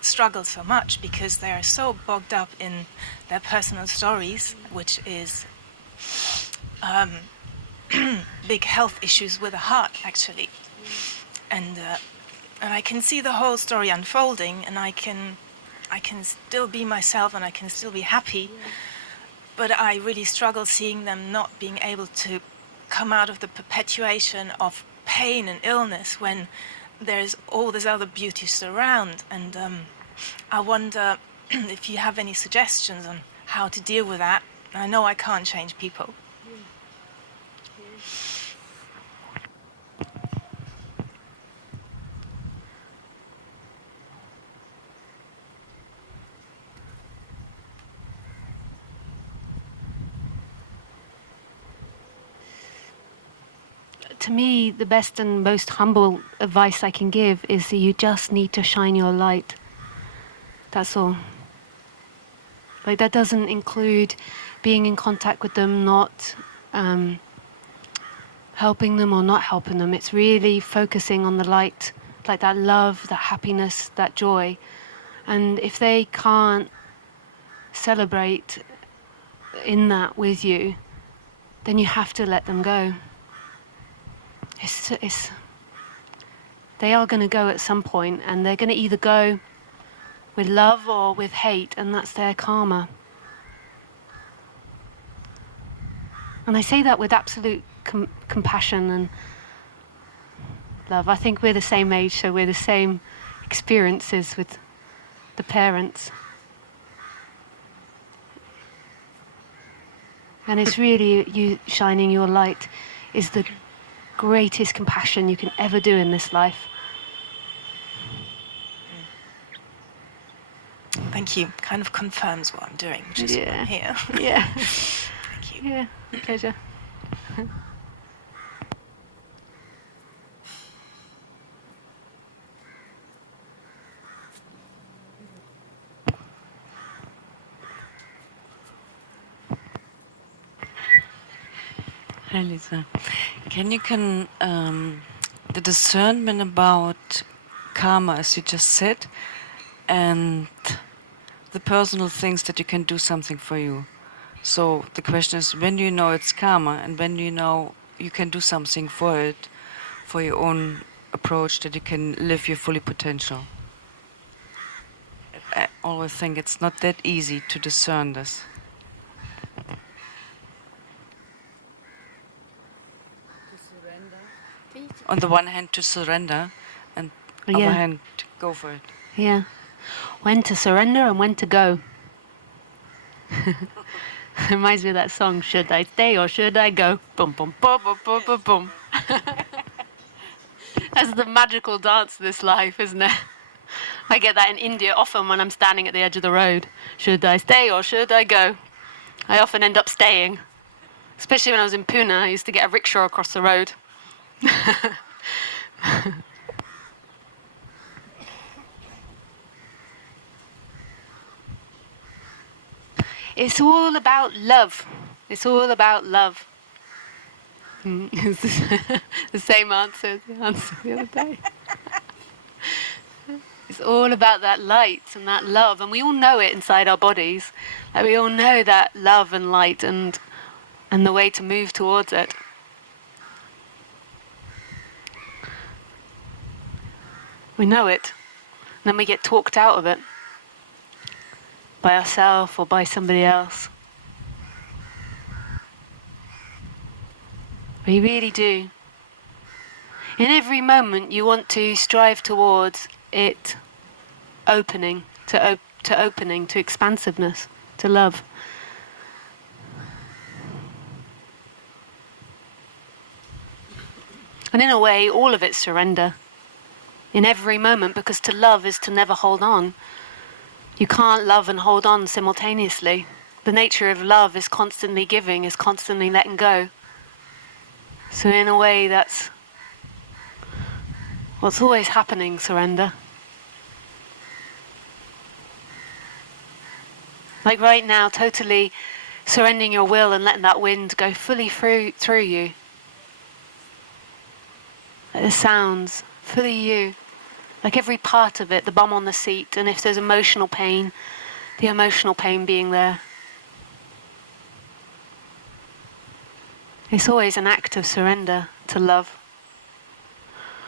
struggle so much because they are so bogged up in their personal stories, which is big health issues with the heart, actually. And I can see the whole story unfolding, and I can still be myself, and I can still be happy. But I really struggle seeing them not being able to come out of the perpetuation of pain and illness when there's all this other beauty surround. And I wonder if you have any suggestions on how to deal with that. I know I can't change people. To me, the best and most humble advice I can give is that you just need to shine your light. That's all. Like, that doesn't include being in contact with them, not helping them or not helping them. It's really focusing on the light, like that love, that happiness, that joy. And if they can't celebrate in that with you, then you have to let them go. They are going to go at some point, and they're going to either go with love or with hate, and that's their karma. And I say that with absolute compassion and love. I think we're the same age, so we're the same experiences with the parents. And it's really you shining your light is the greatest compassion you can ever do in this life. Thank you. Kind of confirms what I'm doing, which is why I'm here. Yeah. Thank you. Yeah, pleasure. Hi, Lisa. Can the discernment about karma, as you just said, and the personal things that you can do something for you. So the question is, when do you know it's karma, and when do you know you can do something for it, for your own approach, that you can live your fully potential? I always think it's not that easy to discern this. On the one hand, to surrender, and on the other hand, to go for it. Yeah. When to surrender and when to go. Reminds me of that song, Should I Stay or Should I Go? Boom, boom, boom, boom, boom, boom, boom. That's the magical dance of this life, isn't it? I get that in India often when I'm standing at the edge of the road. Should I stay or should I go? I often end up staying. Especially when I was in Pune, I used to get a rickshaw across the road. It's all about love. It's all about love. It's the same answer as the answer the other day. It's all about that light and that love, and we all know it inside our bodies. Like we all know that love and light and the way to move towards it. We know it. And then we get talked out of it. By ourselves or by somebody else. We really do. In every moment you want to strive towards it opening, to opening, to expansiveness, to love. And in a way, all of it's surrender. In every moment, because to love is to never hold on. You can't love and hold on simultaneously. The nature of love is constantly giving, is constantly letting go. So in a way, that's what's always happening, surrender. Like right now, totally surrendering your will and letting that wind go fully through you. Like the sounds, fully you. Like every part of it, the bum on the seat, and if there's emotional pain, the emotional pain being there. It's always an act of surrender to love.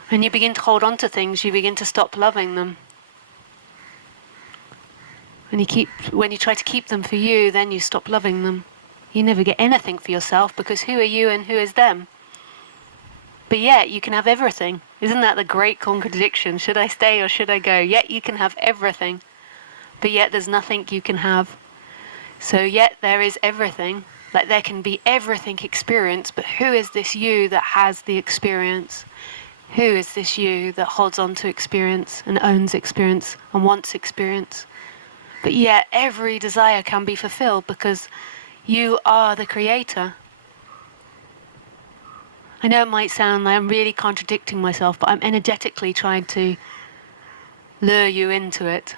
When you begin to hold on to things, you begin to stop loving them. When you try to keep them for you, then you stop loving them. You never get anything for yourself, because who are you and who is them? But yet you can have everything. Isn't that the great contradiction? Should I stay or should I go? Yet you can have everything. But yet there's nothing you can have. So yet there is everything. Like there can be everything experienced, but who is this you that has the experience? Who is this you that holds on to experience and owns experience and wants experience? But yet every desire can be fulfilled because you are the creator. I know it might sound like I'm really contradicting myself, but I'm energetically trying to lure you into it.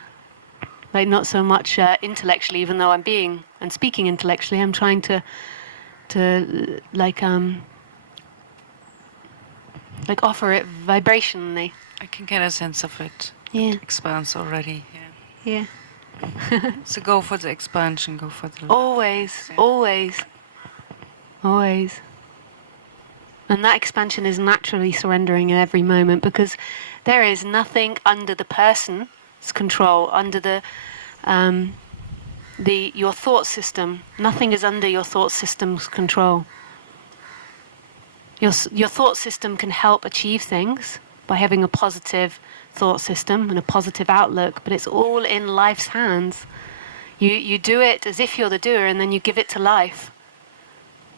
Like not so much intellectually, even though I'm being and speaking intellectually, I'm trying to offer it vibrationally. I can get a sense of it. Yeah. It expands already. Yeah. So go for the expansion, go for the... Always, always, always. And that expansion is naturally surrendering in every moment, because there is nothing under the person's control, under your thought system. Nothing is under your thought system's control. Your thought system can help achieve things by having a positive thought system and a positive outlook, but it's all in life's hands. You do it as if you're the doer, and then you give it to life.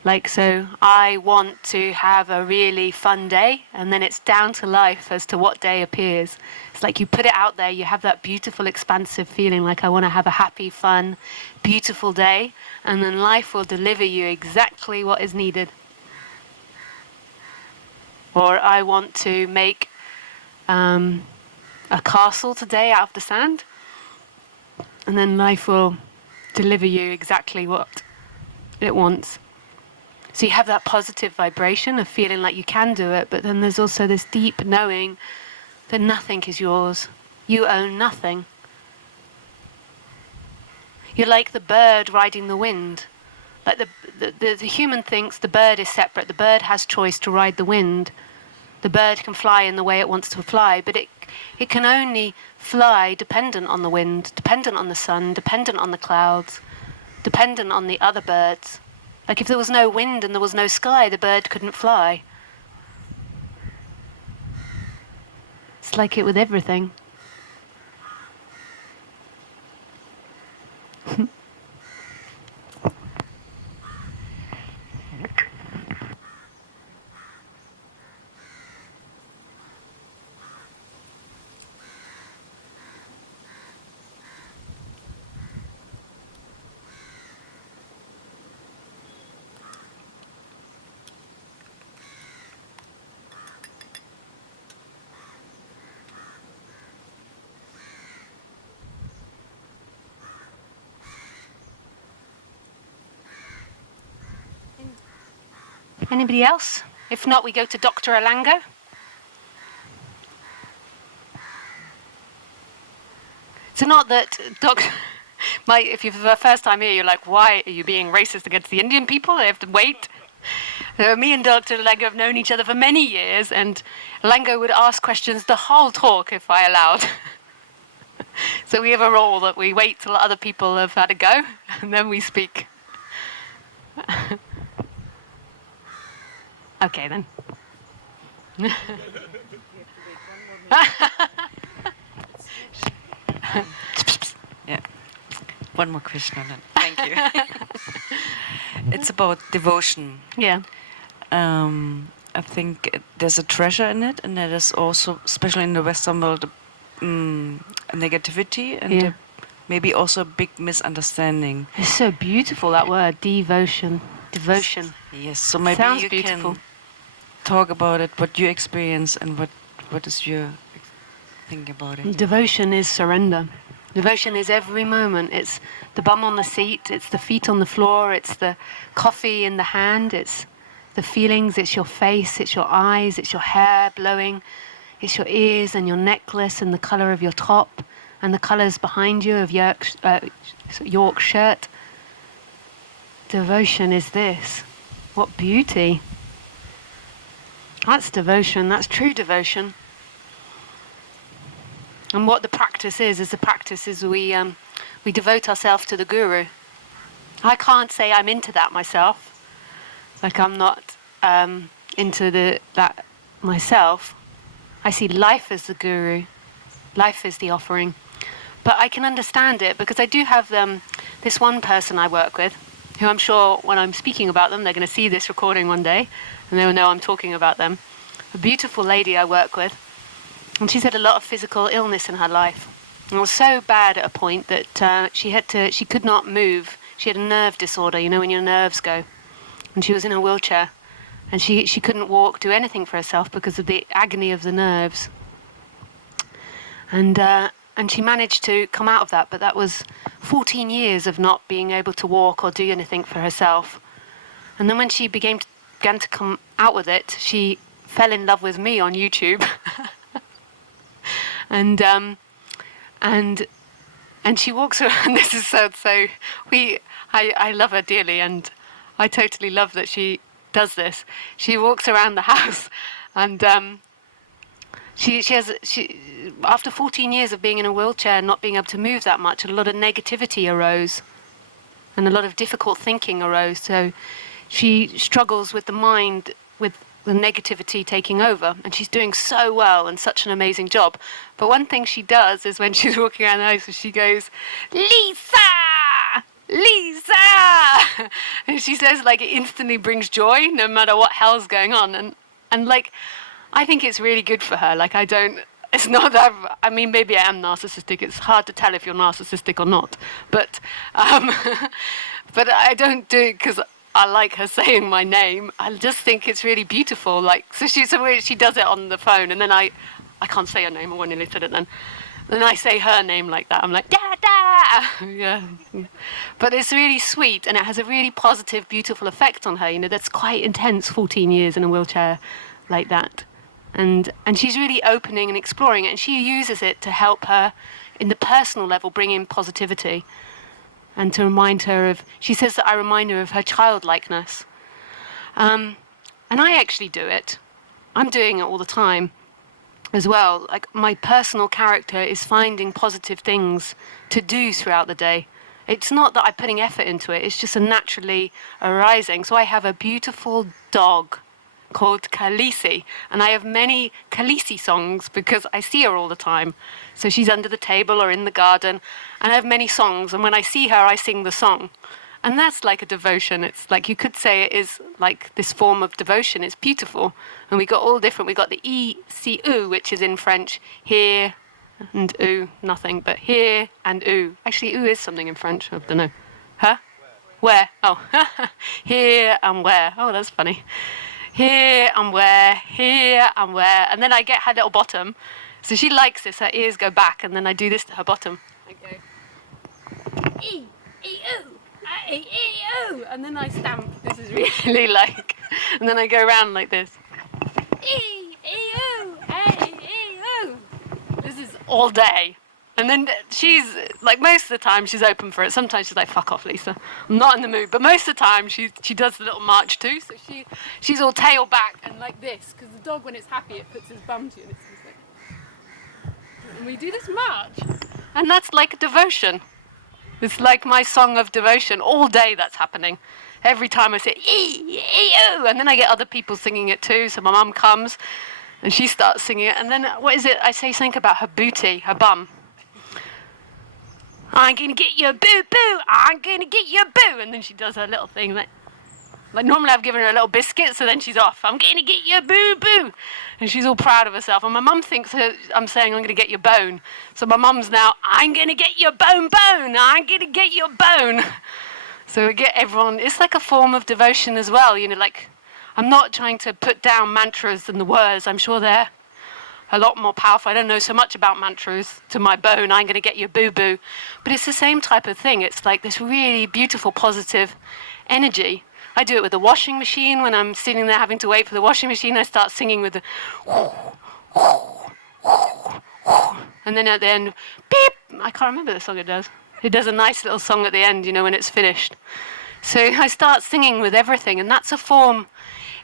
Like, so I want to have a really fun day, and then it's down to life as to what day appears. It's like you put it out there, you have that beautiful, expansive feeling, like I want to have a happy, fun, beautiful day, and then life will deliver you exactly what is needed. Or I want to make a castle today out of the sand, and then life will deliver you exactly what it wants. So you have that positive vibration of feeling like you can do it, but then there's also this deep knowing that nothing is yours. You own nothing. You're like the bird riding the wind. Like the human thinks the bird is separate. The bird has choice to ride the wind. The bird can fly in the way it wants to fly, but it can only fly dependent on the wind, dependent on the sun, dependent on the clouds, dependent on the other birds. Like if there was no wind and there was no sky, the bird couldn't fly. It's like it with everything. Anybody else? If not, we go to Dr. Alango. So not that if you're for the first time here, you're like, why are you being racist against the Indian people? They have to wait. Me and Dr. Alango have known each other for many years, and Alango would ask questions the whole talk if I allowed. So we have a rule that we wait till other people have had a go, and then we speak. Okay, then. Yeah. One more question on it. Thank you. It's about devotion. Yeah. I think there's a treasure in it, and there is also, especially in the Western world, a negativity and maybe also a big misunderstanding. It's so beautiful, that word, devotion. Devotion. Yes, so maybe Sounds you beautiful. can talk about it, what you experience, and what is your thing about it. Devotion is surrender. Devotion is every moment. It's the bum on the seat, it's the feet on the floor, it's the coffee in the hand, it's the feelings, it's your face, it's your eyes, it's your hair blowing, it's your ears and your necklace and the colour of your top and the colours behind you of York shirt. Devotion is this. What beauty. That's devotion, that's true devotion. And what the practice is we devote ourselves to the guru. I can't say I'm into that myself. Like I'm not into that myself. I see life as the guru. Life is the offering. But I can understand it because I do have this one person I work with, who I'm sure when I'm speaking about them, they're going to see this recording one day, and they'll know I'm talking about them. A beautiful lady I work with, and she's had a lot of physical illness in her life. And it was so bad at a point that she could not move. She had a nerve disorder, you know, when your nerves go. And she was in a wheelchair, and she couldn't walk, do anything for herself because of the agony of the nerves. And she managed to come out of that, but that was 14 years of not being able to walk or do anything for herself. And then when she began to come out with it, she fell in love with me on YouTube. and she walks around. This is so I love her dearly, and I totally love that she does this. She walks around the house, and she after 14 years of being in a wheelchair and not being able to move that much, a lot of negativity arose, and a lot of difficult thinking arose. So she struggles with the mind, with the negativity taking over, and she's doing so well and such an amazing job. But one thing she does is when she's walking around the house, she goes, "Lisa! Lisa!" And she says, like, it instantly brings joy no matter what hell's going on. And like, I think it's really good for her. Like, it's not that, I mean, maybe I am narcissistic. It's hard to tell if you're narcissistic or not. But but I don't do it because I like her saying my name. I just think it's really beautiful. Like, so she does it on the phone, and then I can't say her name. I nearly said it then. Then I say her name like that. I'm like, "Dad, da. Yeah. But it's really sweet, and it has a really positive, beautiful effect on her. You know, that's quite intense, 14 years in a wheelchair like that. And she's really opening and exploring it, and she uses it to help her in the personal level bring in positivity and to remind her of, she says that I remind her of her childlikeness. And I actually do it. I'm doing it all the time as well. Like, my personal character is finding positive things to do throughout the day. It's not that I'm putting effort into it, it's just a naturally arising. So I have a beautiful dog called Khaleesi, and I have many Khaleesi songs because I see her all the time. So she's under the table or in the garden, and I have many songs, and when I see her I sing the song. And that's like a devotion. It's like, you could say it is like this form of devotion. It's beautiful. And we got all different. We got the E-C-U, which is in French, here and oo, nothing, but here and oo. Actually, oo is something in French. I don't know. Huh? Where? Oh, here and where. Oh, that's funny. Here and where, and then I get her little bottom. So she likes this, her ears go back, and then I do this to her bottom. I go, E-E-oo, E-E-oo, and then I stamp. This is really like, and then I go around like this. E-E-oo, E-E-oo. This is all day. And then she's, like, most of the time she's open for it. Sometimes she's like, fuck off, Lisa. I'm not in the mood. But most of the time she does the little march too. So she's all tail back and like this. Because the dog, when it's happy, it puts his bum to you. And it's just like... And we do this march. And that's like a devotion. It's like my song of devotion. All day that's happening. Every time I say, ee-ee-oo. And then I get other people singing it too. So my mum comes and she starts singing it. And then, what is it? I say something about her booty, her bum. I'm gonna get you, boo boo. I'm gonna get you, boo. And then she does her little thing like normally I've given her a little biscuit, so then she's off. I'm gonna get you, boo boo. And she's all proud of herself. And my mum thinks I'm saying I'm gonna get your bone. So my mum's now, I'm gonna get your bone. I'm gonna get your bone. So we get everyone. It's like a form of devotion as well. You know, like, I'm not trying to put down mantras and the words. I'm sure they're a lot more powerful. I don't know so much about mantras to my bone, I'm going to get you boo-boo. But it's the same type of thing. It's like this really beautiful, positive energy. I do it with the washing machine. When I'm sitting there having to wait for the washing machine, I start singing with the... And then at the end, beep! I can't remember the song it does. It does a nice little song at the end, you know, when it's finished. So I start singing with everything, and that's a form...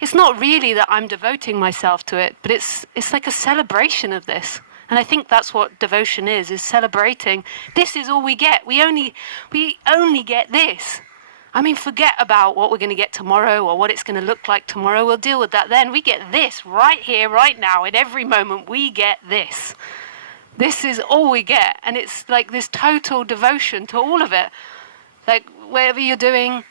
It's not really that I'm devoting myself to it, but it's like a celebration of this. And I think that's what devotion is celebrating. This is all we get. We only get this. I mean, forget about what we're going to get tomorrow or what it's going to look like tomorrow. We'll deal with that then. We get this right here, right now. In every moment, we get this. This is all we get. And it's like this total devotion to all of it. Like, wherever you're doing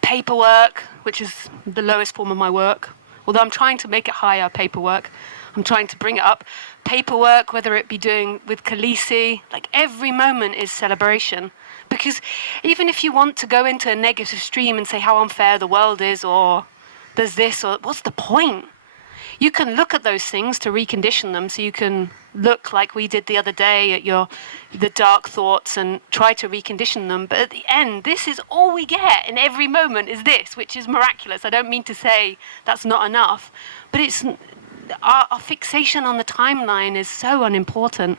paperwork, which is the lowest form of my work, although I'm trying to make it higher, paperwork. I'm trying to bring it up. Paperwork, whether it be doing with Khaleesi, like every moment is celebration. Because even if you want to go into a negative stream and say how unfair the world is, or there's this, or what's the point? You can look at those things to recondition them, so you can look like we did the other day at the dark thoughts and try to recondition them. But at the end, this is all we get in every moment is this, which is miraculous. I don't mean to say that's not enough, but it's our fixation on the timeline is so unimportant.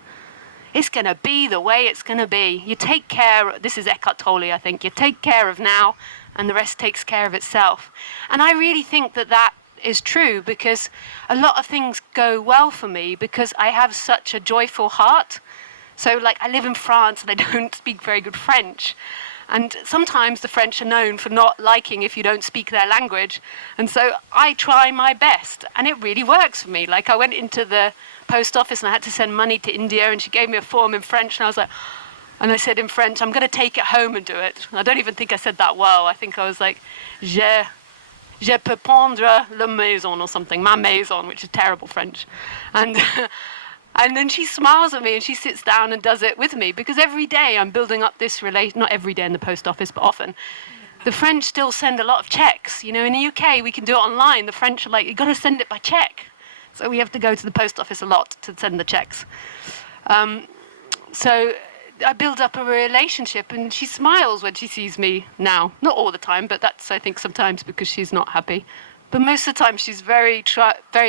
It's going to be the way it's going to be. You take care, this is Eckhart Tolle, I think, you take care of now and the rest takes care of itself. And I really think that is true, because a lot of things go well for me because I have such a joyful heart. So, like, I live in France and I don't speak very good French. And sometimes the French are known for not liking if you don't speak their language. And so I try my best, and it really works for me. Like, I went into the post office and I had to send money to India, and she gave me a form in French, and I was like, and I said in French, I'm going to take it home and do it. And I don't even think I said that well. I think I was like, Je peux prendre la maison or something, ma maison, which is terrible French. And and then she smiles at me and she sits down and does it with me, because every day I'm building up this relation, not every day in the post office, but often. The French still send a lot of checks. You know, in the UK, we can do it online. The French are like, you've got to send it by check. So we have to go to the post office a lot to send the checks. So I build up a relationship, and she smiles when she sees me now. Not all the time, but that's, I think, sometimes because she's not happy. But most of the time, she's very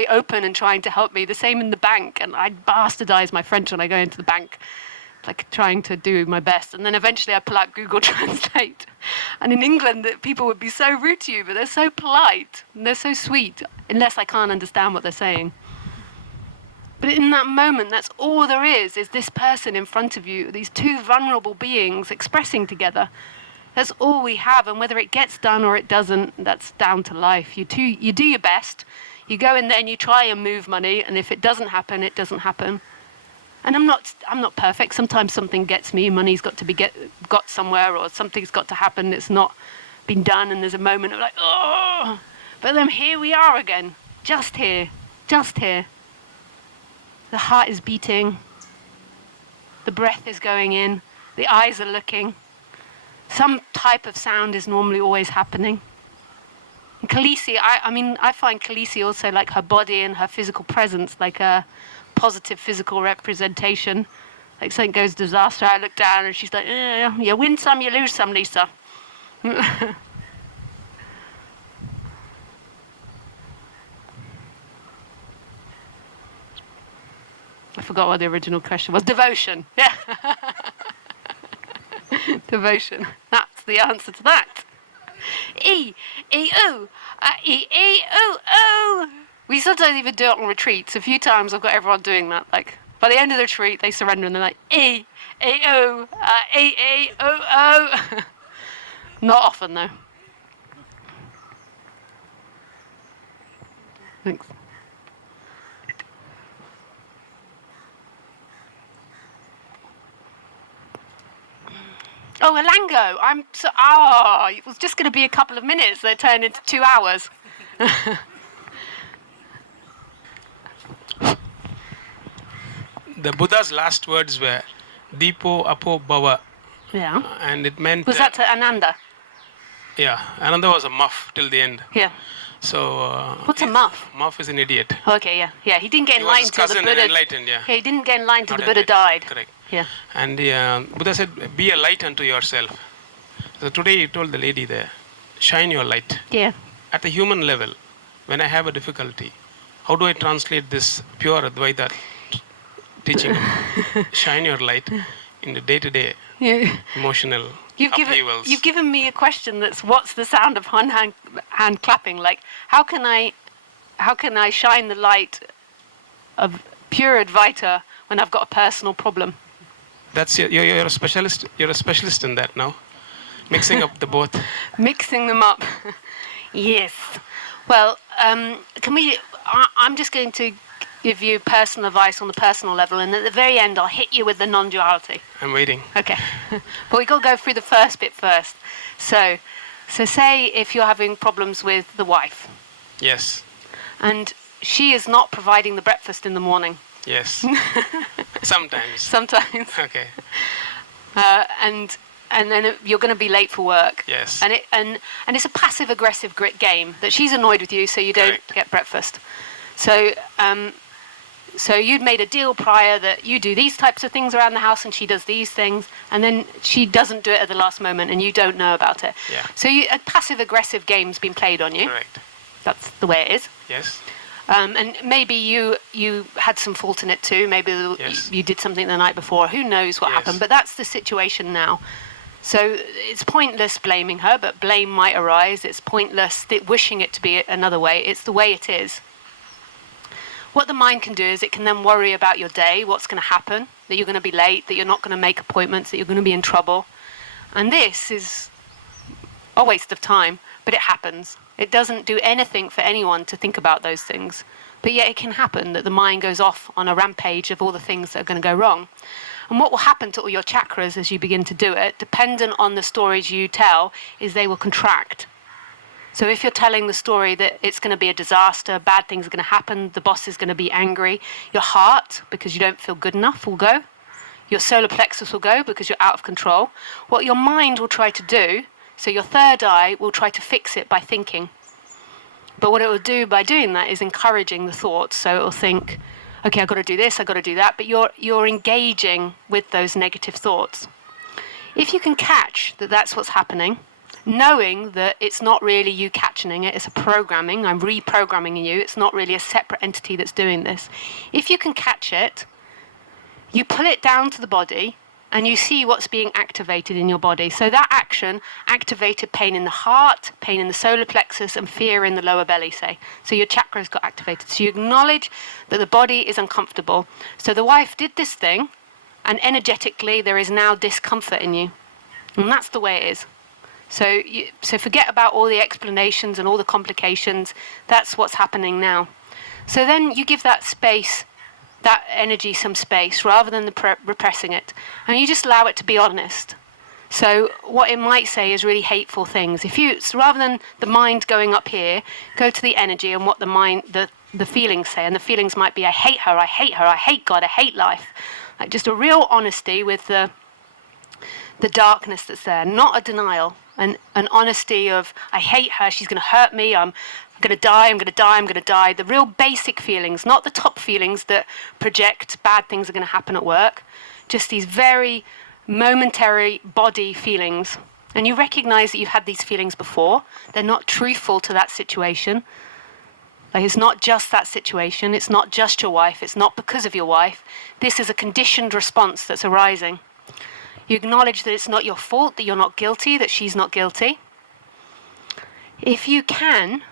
open and trying to help me. The same in the bank, and I bastardize my French when I go into the bank, like trying to do my best. And then eventually I pull out Google Translate. And in England, people would be so rude to you, but they're so polite and they're so sweet, unless I can't understand what they're saying. But in that moment, that's all there is this person in front of you, these two vulnerable beings expressing together. That's all we have, and whether it gets done or it doesn't, that's down to life. You do your best. You go in there and you try and move money, and if it doesn't happen, it doesn't happen. And I'm not perfect. Sometimes something gets me. Money's got to be got somewhere, or something's got to happen. It's not been done, and there's a moment of like, oh. But then here we are again, just here, just here. The heart is beating. The breath is going in. The eyes are looking. Some type of sound is normally always happening. And Khaleesi, I find Khaleesi also like her body and her physical presence, like a positive physical representation. Like something goes disaster, I look down and she's like, you win some, you lose some, Lisa. I forgot what the original question was. Devotion. Yeah. Devotion. That's the answer to that. E-E-O. E-E-O-O. We sometimes even do it on retreats. A few times I've got everyone doing that. Like, by the end of the retreat, they surrender and they're like, E-E-O. E-E-O-O. Not often, though. Thanks. Oh, Elango. It was just going to be a couple of minutes. They turned into 2 hours. The Buddha's last words were Dipo Apo Bhava. Yeah. And it meant... Was that to Ananda? Yeah. Ananda was a muff till the end. Yeah. So... What's a muff? Muff is an idiot. Okay, yeah. Yeah, he didn't get in line till the Buddha... enlightened, yeah. Yeah, he didn't get in line till Not the Buddha enlightened. died. Correct. Yeah. And Buddha said, be a light unto yourself. So today he told the lady there, shine your light. Yeah. At the human level, when I have a difficulty, how do I translate this pure Advaita teaching of shine your light in the day-to-day emotional upheavals? You've given me a question that's what's the sound of hand clapping? Like, how can I shine the light of pure Advaita when I've got a personal problem? That's you're a specialist. You're a specialist in that now, mixing up the both. Mixing them up. Yes. Well, I'm just going to give you personal advice on the personal level, and at the very end, I'll hit you with the non-duality. I'm waiting. Okay. But we've got to go through the first bit first. So say if you're having problems with the wife. Yes. And she is not providing the breakfast in the morning. Yes. Sometimes. Sometimes. Okay. And then you're going to be late for work. Yes. And it's a passive aggressive grit game that she's annoyed with you, so you don't get breakfast. So you'd made a deal prior that you do these types of things around the house and she does these things, and then she doesn't do it at the last moment and you don't know about it. Yeah. So a passive aggressive game's been played on you. Correct. That's the way it is. Yes. And maybe you had some fault in it too. Maybe you did something the night before. Who knows what happened? But that's the situation now. So it's pointless blaming her, but blame might arise. It's pointless wishing it to be another way. It's the way it is. What the mind can do is it can then worry about your day, what's going to happen, that you're going to be late, that you're not going to make appointments, that you're going to be in trouble. And this is a waste of time, but it happens. It doesn't do anything for anyone to think about those things. But yet it can happen that the mind goes off on a rampage of all the things that are going to go wrong. And what will happen to all your chakras as you begin to do it, dependent on the stories you tell, is they will contract. So if you're telling the story that it's going to be a disaster, bad things are going to happen, the boss is going to be angry, your heart, because you don't feel good enough, will go. Your solar plexus will go because you're out of control. What your mind will try to do, so your third eye will try to fix it by thinking. But what it will do by doing that is encouraging the thoughts. So it will think, okay, I've got to do this, I've got to do that, but you're engaging with those negative thoughts. If you can catch that that's what's happening, knowing that it's not really you catching it, it's a programming, I'm reprogramming you, it's not really a separate entity that's doing this. If you can catch it, you pull it down to the body and you see what's being activated in your body. So that action activated pain in the heart, pain in the solar plexus, and fear in the lower belly, say. So your chakras got activated. So you acknowledge that the body is uncomfortable. So the wife did this thing, and energetically there is now discomfort in you. And that's the way it is. So forget about all the explanations and all the complications. That's what's happening now. So then you give that space, that energy, some space, rather than repressing it. And you just allow it to be honest. So what it might say is really hateful things. So rather than the mind going up here, go to the energy and what the mind, the feelings say. And the feelings might be, I hate her, I hate her, I hate God, I hate life. Like just a real honesty with the darkness that's there, not a denial. An honesty of, I hate her, she's going to hurt me, I'm going to die, I'm going to die, I'm going to die. The real basic feelings, not the top feelings that project bad things are going to happen at work. Just these very momentary body feelings. And you recognize that you've had these feelings before. They're not truthful to that situation. Like it's not just that situation. It's not just your wife. It's not because of your wife. This is a conditioned response that's arising. You acknowledge that it's not your fault, that you're not guilty, that she's not guilty. If you can,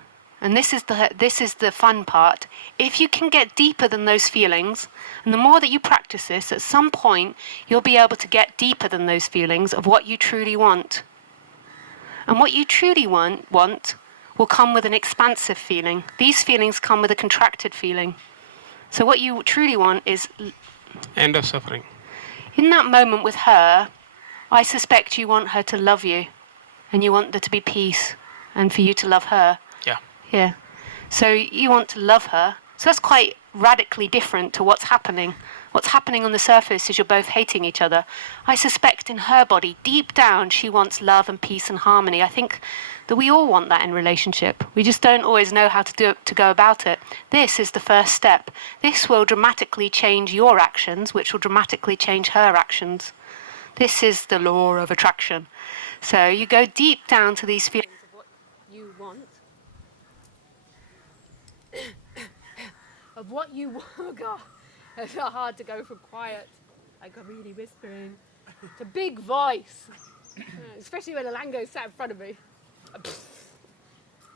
and this is the fun part, if you can get deeper than those feelings, and the more that you practice this, at some point you'll be able to get deeper than those feelings of what you truly want. And what you truly want will come with an expansive feeling. These feelings come with a contracted feeling. So what you truly want is End of suffering. in that moment with her, I suspect you want her to love you, and you want there to be peace, and for you to love her. Yeah. Yeah. So you want to love her. So that's quite radically different to what's happening. What's happening on the surface is you're both hating each other. I suspect in her body, deep down, she wants love and peace and harmony. I think that we all want that in relationship. We just don't always know how to go about it. This is the first step. This will dramatically change your actions, which will dramatically change her actions. This is the law of attraction. So you go deep down to these feelings of what you want. Of what you want. Oh God, it's not hard to go from quiet, like I'm really whispering, to big voice. Especially when Alango sat in front of me.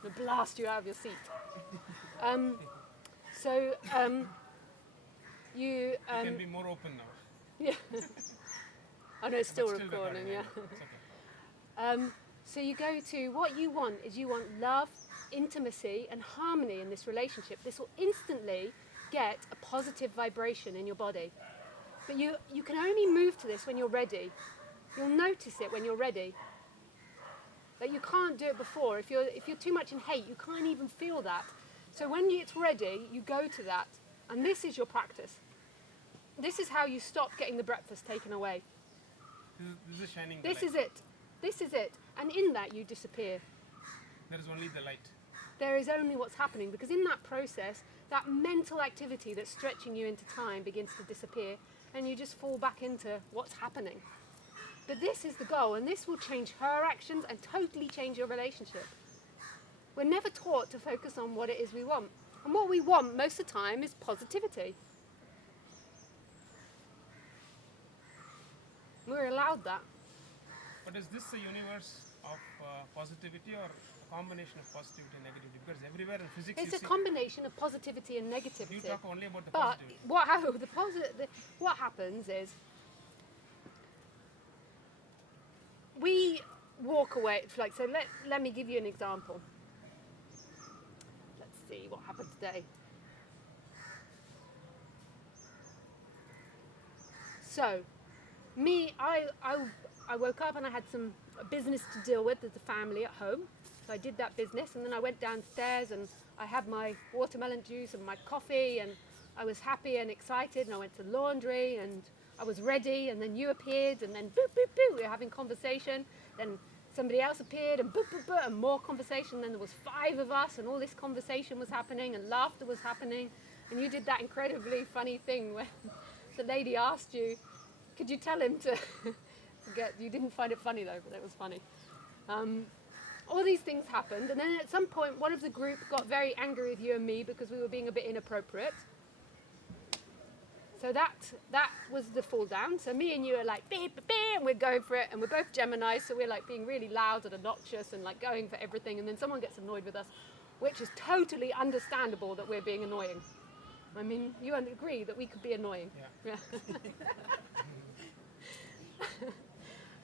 To blast you out of your seat. You can be more open now. Yeah. I know it's still But still recording, yeah. It's okay. So you go to what you want is you want love, intimacy and harmony in this relationship. This will instantly get a positive vibration in your body. But you can only move to this when you're ready. You'll notice it when you're ready. But you can't do it before. If you're too much in hate, you can't even feel that. So when it's ready, you go to that. And this is your practice. This is how you stop getting the breakfast taken away. This is shining. This is it. This is it. And in that you disappear. There is only the light. There is only what's happening, because in that process, that mental activity that's stretching you into time begins to disappear, and you just fall back into what's happening. But this is the goal, and this will change her actions and totally change your relationship. We're never taught to focus on what it is we want. And what we want most of the time is positivity. We're allowed that. But is this a universe of positivity or a combination of positivity and negativity? Because everywhere in physics It's you a see, combination of positivity and negativity. you talk only about the But positivity. what happens is we walk away. Like, so let me give you an example. Let's see what happened today. So, I woke up and I had some business to deal with as a family at home. So I did that business, and then I went downstairs and I had my watermelon juice and my coffee, and I was happy and excited, and I went to the laundry and I was ready, and then you appeared, and then boop, boop, boop, we were having conversation. Then somebody else appeared, and boop, boop, boop, and more conversation. Then there was 5 of us, and all this conversation was happening, and laughter was happening. And you did that incredibly funny thing when the lady asked you, could you tell him to you didn't find it funny though, but it was funny. All these things happened, and then at some point one of the group got very angry with you and me because we were being a bit inappropriate. So that was the fall down. So me and you are like, beep, beep, beep, and we're going for it, and we're both Geminis, so we're like being really loud and obnoxious and like going for everything, and then someone gets annoyed with us, which is totally understandable that we're being annoying. I mean, you agree that we could be annoying. Yeah.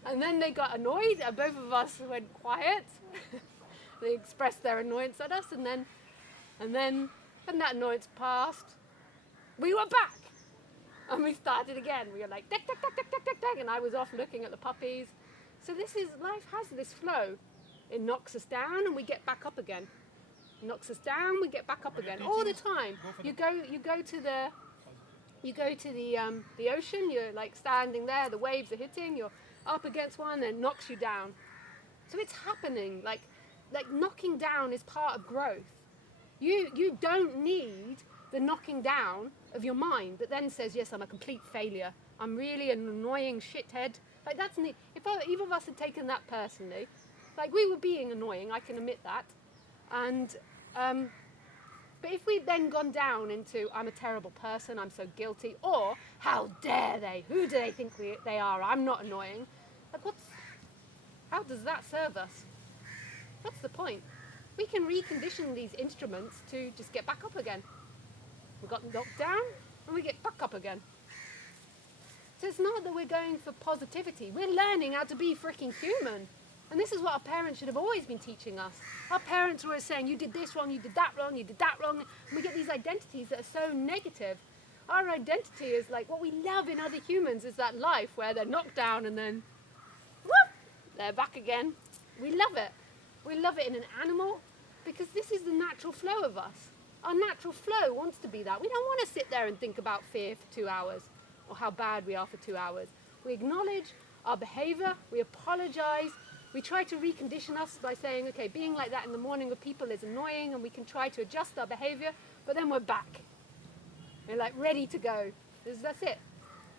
And then they got annoyed, and both of us went quiet. They expressed their annoyance at us, and then when that annoyance passed, we were back. And we started again. We were like, tick, tick, tick, tick, tick, tick, tick, and I was off looking at the puppies. So life has this flow. It knocks us down and we get back up again. It knocks us down, we get back up again. All the time. You go to the ocean, you're like standing there, the waves are hitting, you're up against one and it knocks you down. So it's happening. Like knocking down is part of growth. You don't need the knocking down of your mind that then says, yes, I'm a complete failure. I'm really an annoying shithead. Like that's neat. If either of us had taken that personally, like we were being annoying, I can admit that. And but if we'd then gone down into I'm a terrible person, I'm so guilty, or how dare they? Who do they think they are? I'm not annoying. Like how does that serve us? What's the point? We can recondition these instruments to just get back up again. We got knocked down and we get back up again. So it's not that we're going for positivity. We're learning how to be freaking human. And this is what our parents should have always been teaching us. Our parents were always saying, you did this wrong, you did that wrong, you did that wrong. And we get these identities that are so negative. Our identity is like what we love in other humans is that life where they're knocked down and then, whoop, they're back again. We love it. We love it in an animal because this is the natural flow of us. Our natural flow wants to be that. We don't want to sit there and think about fear for 2 hours or how bad we are for 2 hours. We acknowledge our behavior, we apologize, we try to recondition us by saying, okay, being like that in the morning with people is annoying and we can try to adjust our behavior, but then we're back. We're like ready to go. That's it.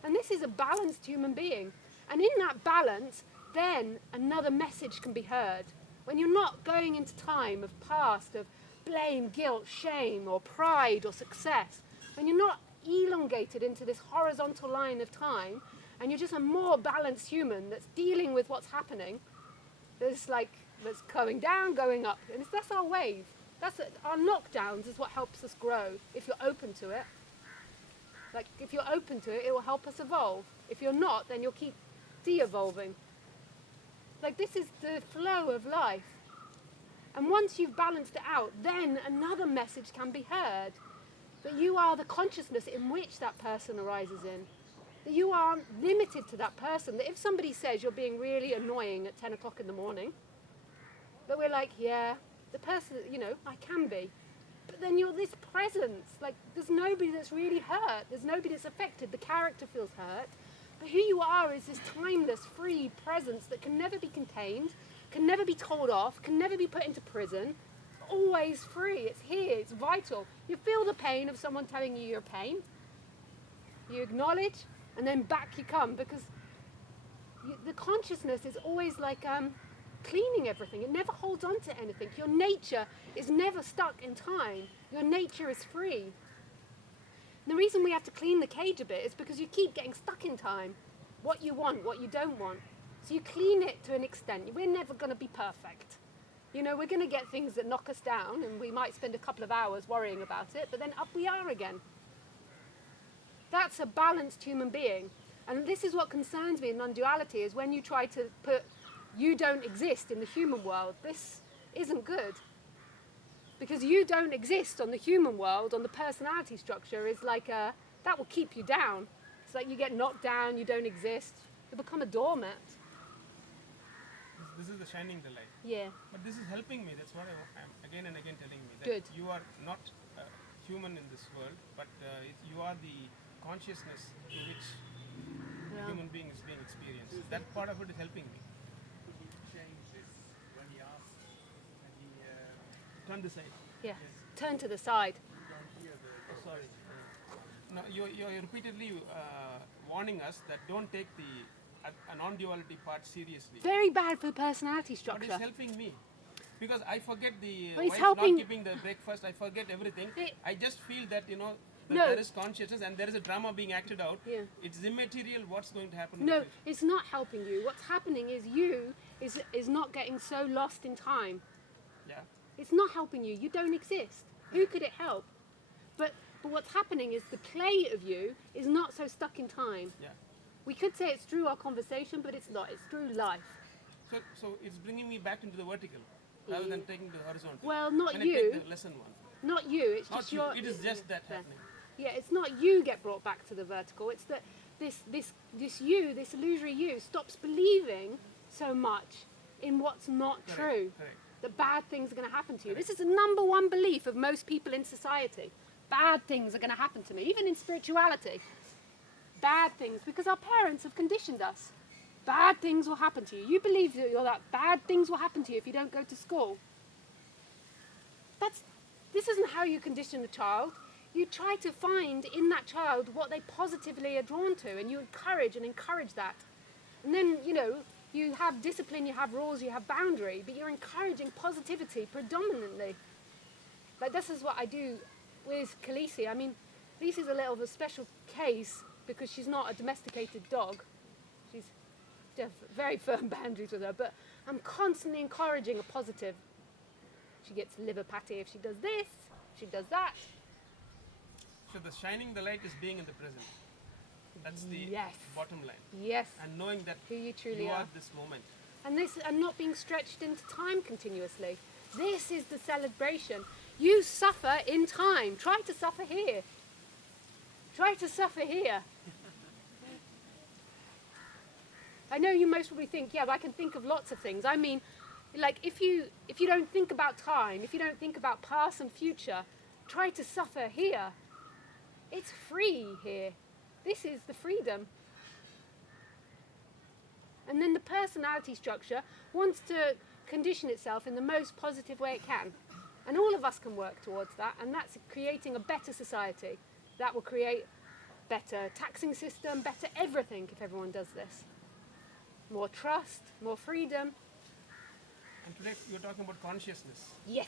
And this is a balanced human being. And in that balance, then another message can be heard. When you're not going into time of past, of blame, guilt, shame, or pride, or success, when you're not elongated into this horizontal line of time, and you're just a more balanced human that's dealing with what's happening, that's going down, going up, and that's our wave. Our knockdowns is what helps us grow. If you're open to it, if you're open to it, it will help us evolve. If you're not, then you'll keep de-evolving. This is the flow of life. And once you've balanced it out, then another message can be heard. That you are the consciousness in which that person arises in. That you aren't limited to that person. That if somebody says you're being really annoying at 10 o'clock in the morning, but we're like, yeah, the person, I can be. But then you're this presence. There's nobody that's really hurt. There's nobody that's affected. The character feels hurt. But who you are is this timeless, free presence that can never be contained, can never be told off, can never be put into prison, always free. It's here, it's vital. You feel the pain of someone telling you your pain. You acknowledge, and then back you come, because the consciousness is always like cleaning everything. It never holds on to anything. Your nature is never stuck in time. Your nature is free. And the reason we have to clean the cage a bit is because you keep getting stuck in time. What you want, what you don't want. So you clean it to an extent. We're never going to be perfect. We're going to get things that knock us down, and we might spend a couple of hours worrying about it, but then up we are again. That's a balanced human being. And this is what concerns me in non-duality, is when you try to put you don't exist in the human world. This isn't good. Because you don't exist on the human world, on the personality structure, is that will keep you down. It's like you get knocked down, you don't exist, you become a doormat. This is the shining the light. Yeah. But this is helping me. That's what I'm again and again telling me. That Good. You are not human in this world, but you are the consciousness to which the human being is being experienced. That part of it is helping me. He changed this when he asked, and he Turn the side. Yeah. Turn to the side. you don't hear the sorry. No, you're repeatedly warning us that don't take the non-duality part seriously. Very bad for the personality But structure. it's helping me. Because I forget the Well, it's wife helping- not keeping the breakfast, I forget everything. I just feel that, that No. there is consciousness and there is a drama being acted out. Yeah. It's immaterial what's going to happen in No, the future. it's not helping you. What's happening is you is not getting so lost in time. Yeah. It's not helping you. You don't exist. Who could it help? But what's happening is the play of you is not so stuck in time. Yeah. We could say it's through our conversation, but it's not. It's through life. So it's bringing me back into the vertical rather than taking the horizontal. Well, not Can you. I take the lesson one? Not you. It's Not just you. your. It is just that Yeah. happening. Yeah, it's not you get brought back to the vertical. It's that this you, this illusory you, stops believing so much in what's not Correct, true. correct. That bad things are going to happen to you. This is the number one belief of most people in society. Bad things are going to happen to me, even in spirituality. Bad things, because our parents have conditioned us. Bad things will happen to you. You believe that bad things will happen to you if you don't go to school. This isn't how you condition a child. You try to find in that child what they positively are drawn to, and you encourage that. And then, you have discipline, you have rules, you have boundary, but you're encouraging positivity predominantly. Like, this is what I do with Khaleesi. I mean, Khaleesi's a little of a special case because she's not a domesticated dog. She's very firm boundaries with her, but I'm constantly encouraging a positive. She gets liver patty if she does this, she does that. So the shining the light is being in the present. That's the Yes. bottom line. Yes, And knowing that who you truly you are. are this moment. And not being stretched into time continuously. This is the celebration. You suffer in time. Try to suffer here. Try to suffer here. I know you most probably think, yeah, but I can think of lots of things. I mean, like if you don't think about time, if you don't think about past and future, try to suffer here. It's free here. This is the freedom. And then the personality structure wants to condition itself in the most positive way it can. And all of us can work towards that, and that's creating a better society. That will create better taxing system, better everything if everyone does this. More trust, more freedom. And today you're talking about consciousness. Yes.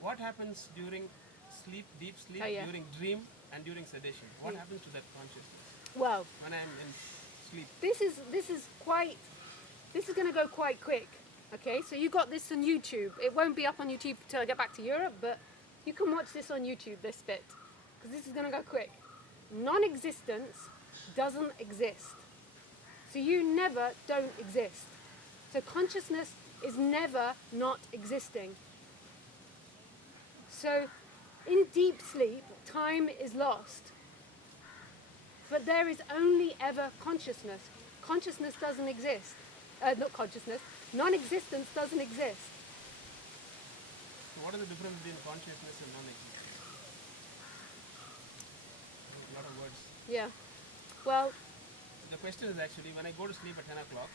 What happens during sleep, deep sleep, Oh, yeah. during dream, and during sedation? What happens to that consciousness Well, when I'm in sleep? this is going to go quite quick. Okay, so you got this on YouTube. It won't be up on YouTube till I get back to Europe, but you can watch this on YouTube, this bit, because this is going to go quick. Non-existence doesn't exist. So you never don't exist. So consciousness is never not existing. So in deep sleep, time is lost. But there is only ever consciousness. Consciousness doesn't exist. Not consciousness. Non-existence doesn't exist. So what is the difference between consciousness and non-existence? A lot of words. Yeah. Well, The question is actually when I go to sleep at 10 o'clock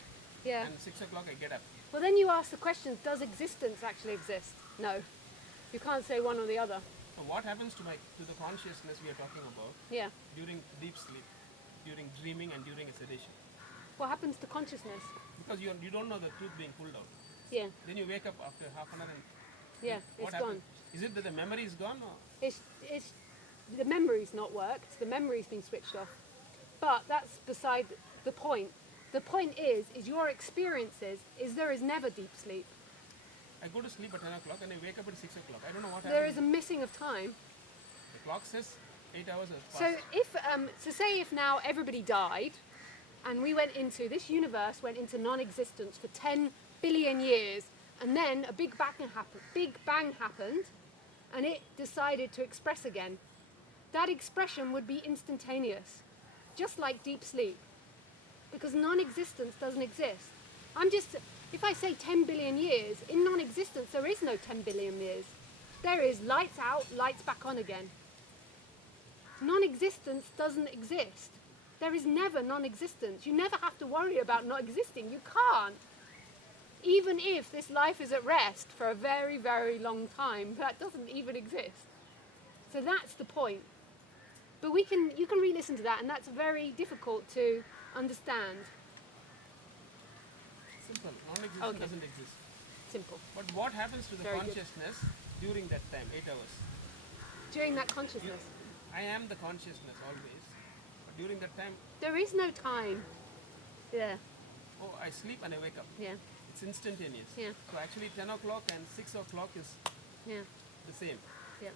yeah. and 6 o'clock I get up. Well, then you ask the question, does existence actually exist? No. You can't say one or the other. So what happens to the consciousness we are talking about Yeah. during deep sleep, during dreaming and during a sedation? What happens to consciousness? Because you don't know the truth being pulled out. Yeah. Then you wake up after half an hour and Yeah, what it's happens? gone. Is it that the memory is gone or? It's the memory's not worked. The memory's been switched off. But that's beside the point. The point is your experiences is there is never deep sleep. I go to sleep at 10 o'clock and I wake up at 6 o'clock. I don't know what There is happened. a missing of time. The clock says 8 hours have passed. So say if now everybody died, and we went into this universe went into non-existence for 10 billion years, and then a big bang happened, and it decided to express again. That expression would be instantaneous, just like deep sleep, because non-existence doesn't exist. If I say 10 billion years, in non-existence there is no 10 billion years. There is lights out, lights back on again. Non-existence doesn't exist. There is never non-existence. You never have to worry about not existing. You can't. Even if this life is at rest for a very, very long time, that doesn't even exist. So that's the point. But you can re-listen to that, and that's very difficult to understand. Simple. Non-existence Okay. doesn't exist. Simple. But what happens to the Very good. consciousness during that time, 8 hours? During that consciousness, I am the consciousness always. But during that time, there is no time. Yeah, oh, I sleep and I wake up. yeah, It's instantaneous. Yeah. So actually 10 o'clock and 6 o'clock is yeah, the same. yeah.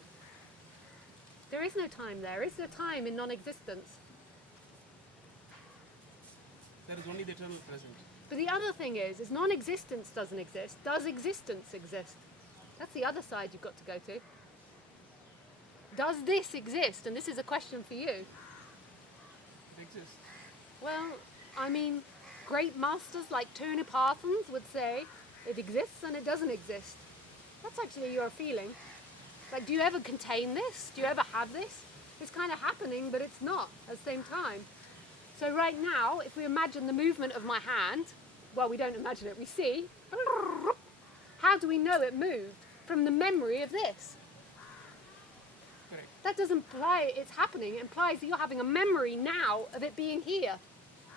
There is no time there. Is there time in non-existence? There is only the eternal present. But the other thing is non-existence doesn't exist. Does existence exist? That's the other side you've got to go to. Does this exist? And this is a question for you. It exists. Well, I mean, great masters like Tony Parsons would say it exists and it doesn't exist. That's actually your feeling. Like, do you ever contain this? Do you ever have this? It's kind of happening, but it's not at the same time. So right now, if we imagine the movement of my hand, well, we don't imagine it, we see. How do we know it moved? From the memory of this. Correct. That doesn't imply it's happening. It implies that you're having a memory now of it being here.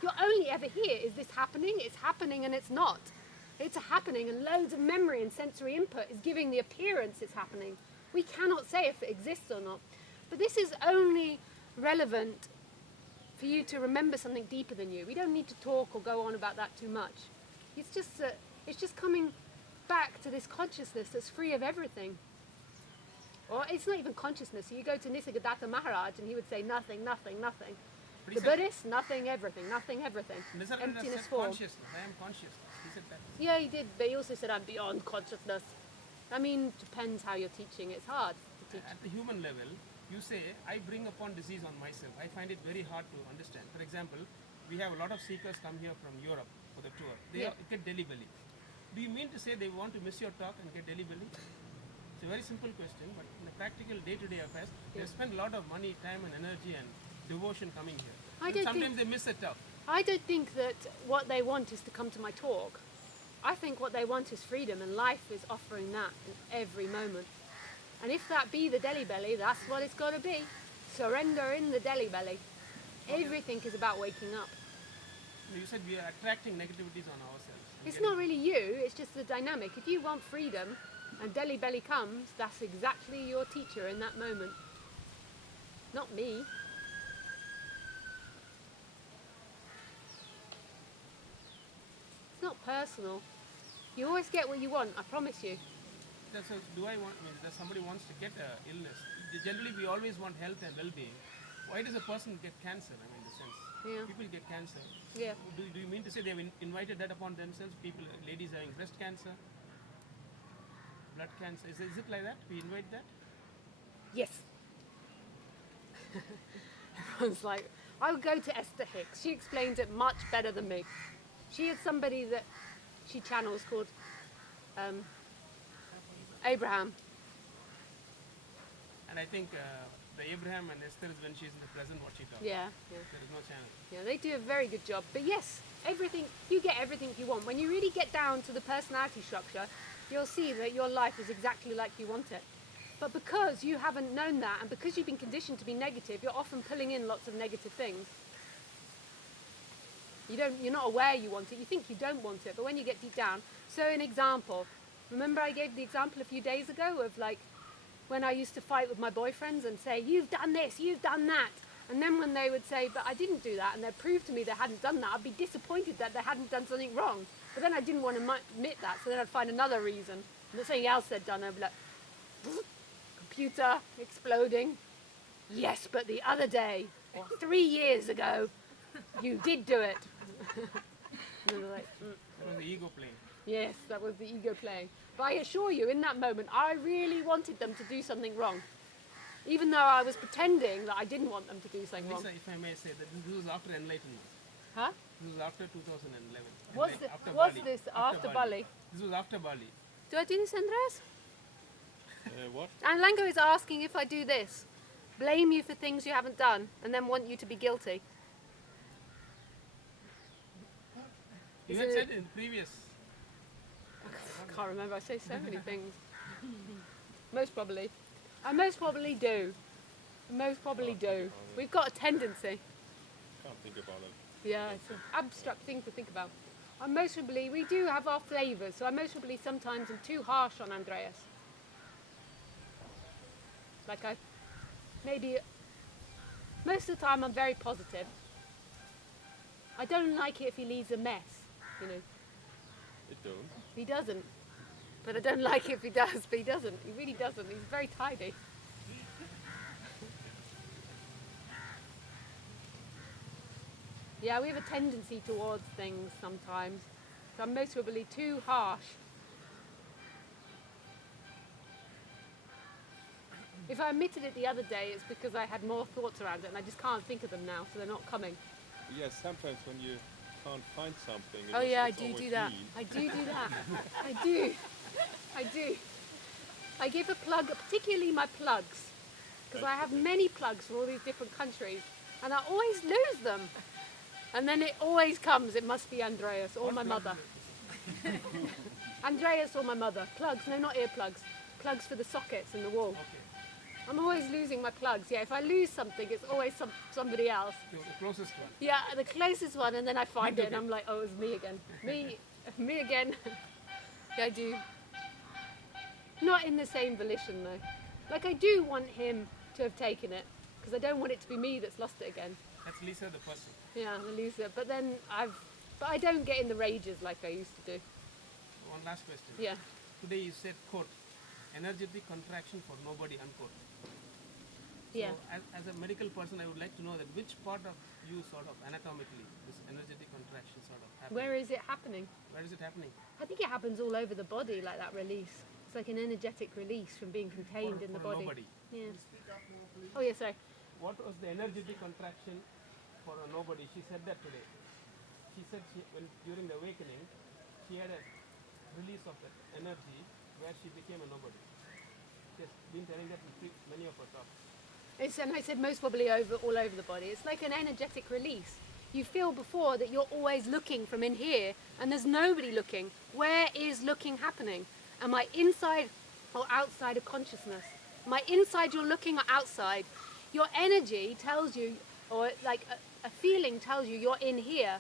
You're only ever here. Is this happening? It's happening and it's not. It's happening, and loads of memory and sensory input is giving the appearance it's happening. We cannot say if it exists or not. But this is only relevant for you to remember something deeper than you. We don't need to talk or go on about that too much. It's just coming back to this consciousness that's free of everything. Or it's not even consciousness. You go to Nisargadatta Maharaj and he would say nothing, nothing, nothing. But The he said, Buddhist, nothing, everything, nothing, everything. Nisargadatta Emptiness said form. consciousness. I am consciousness. He said that. Yeah, he did, but he also said I'm beyond consciousness. I mean, depends how you're teaching. It's hard to teach. At the human level, you say, I bring upon disease on myself. I find it very hard to understand. For example, we have a lot of seekers come here from Europe for the tour. They Yeah. get Delhi belly. Do you mean to say they want to miss your talk and get Delhi belly? It's a very simple question, but in the practical day-to-day affairs, they spend a lot of money, time and energy and devotion coming here. I And don't sometimes think- they miss a talk. I don't think that what they want is to come to my talk. I think what they want is freedom, and life is offering that in every moment. And if that be the Delhi belly, that's what it's got to be. Surrender in the Delhi belly. Everything is about waking up. You said we are attracting negativities on ourselves. and It's getting- not really you, it's just the dynamic. If you want freedom and Delhi belly comes, that's exactly your teacher in that moment. Not me. It's not personal. You always get what you want, I promise you. So do I want, I mean, if somebody wants to get an illness, generally we always want health and well-being. Why does a person get cancer? I mean, in the sense, Yeah. people get cancer. Yeah. Do you mean to say they've invited that upon themselves? People, ladies having breast cancer, blood cancer. Is it like that? We invite that? Yes. Everyone's like, I would go to Esther Hicks. She explains it much better than me. She is somebody that she channels called Abraham. And I think the Abraham and Esther is when she's in the present what she talks. Yeah, yeah. There is no channel. Yeah, they do a very good job. But yes, everything, you get everything you want. When you really get down to the personality structure, you'll see that your life is exactly like you want it. But because you haven't known that, and because you've been conditioned to be negative, you're often pulling in lots of negative things. You're not aware you want it. You think you don't want it, but when you get deep down. So an example. Remember I gave the example a few days ago of like when I used to fight with my boyfriends and say, you've done this, you've done that. And then when they would say, but I didn't do that, and they'd prove to me they hadn't done that, I'd be disappointed that they hadn't done something wrong. But then I didn't want to admit that, so then I'd find another reason. And something else they'd done, I'd be like, computer exploding. Yes, but the other day, or 3 years ago, you did do it. And they're like, That was the ego playing. yes, that was the ego playing. But I assure you, in that moment, I really wanted them to do something wrong. Even though I was pretending that I didn't want them to do something wrong. Lisa, if I may say, that this was after enlightenment. Huh? This was after 2011. What's Bali. this after Bali? This was after Bali. Do I do this, Andreas? What? And Lango is asking if I do this. Blame you for things you haven't done and then want you to be guilty. You Is had it- said in previous. I can't remember, I say so many things. Most probably. I most probably do. Most probably do. We've got a tendency. Can't think about it. Yeah, it's an abstract thing to think about. Emotionally, we do have our flavours, so emotionally sometimes I'm too harsh on Andreas. Like most of the time I'm very positive. I don't like it if he leaves a mess, you know. It don't. He doesn't. But I don't like it if he does, but he doesn't. He really doesn't. He's very tidy. Yeah, we have a tendency towards things sometimes. So I'm most probably too harsh. If I admitted it the other day, it's because I had more thoughts around it and I just can't think of them now, so they're not coming. Yes, sometimes when you can't find something. Oh yeah, I it's do always do that. mean. I do do that. I do. I do. I give a plug, particularly my plugs, because I have many plugs for all these different countries, and I always lose them. And then it always comes, it must be Andreas or my mother. Andreas or my mother. Plugs, no, not earplugs. Plugs for the sockets in the wall. I'm always losing my plugs. Yeah, if I lose something, it's always somebody else. The closest one. Yeah, the closest one, and then I find it, and I'm like, oh, it's me again. Me again. Yeah, I do. Not in the same volition, though. Like, I do want him to have taken it, because I don't want it to be me that's lost it again. That's Lisa, the person. Yeah, I lose it. But then but I don't get in the rages like I used to do. One last question. Yeah. Today you said, quote, energetic contraction for nobody, unquote. Yeah. So as a medical person, I would like to know that which part of you sort of anatomically, this energetic contraction sort of happens? Where is it happening? Where is it happening? I think it happens all over the body, like that release. It's like an energetic release from being contained in the for body. nobody. Yeah. Oh, yeah, sorry. What was the energetic contraction for a nobody? She said that today. She said during the awakening, she had a release of that energy where she became a nobody. She has been telling that in many of her talks. And I said most probably all over the body. It's like an energetic release. You feel before that you're always looking from in here and there's nobody looking. Where is looking happening? Am I inside or outside of consciousness? Am I inside you're looking or outside? Your energy tells you, or like a feeling tells you you're in here.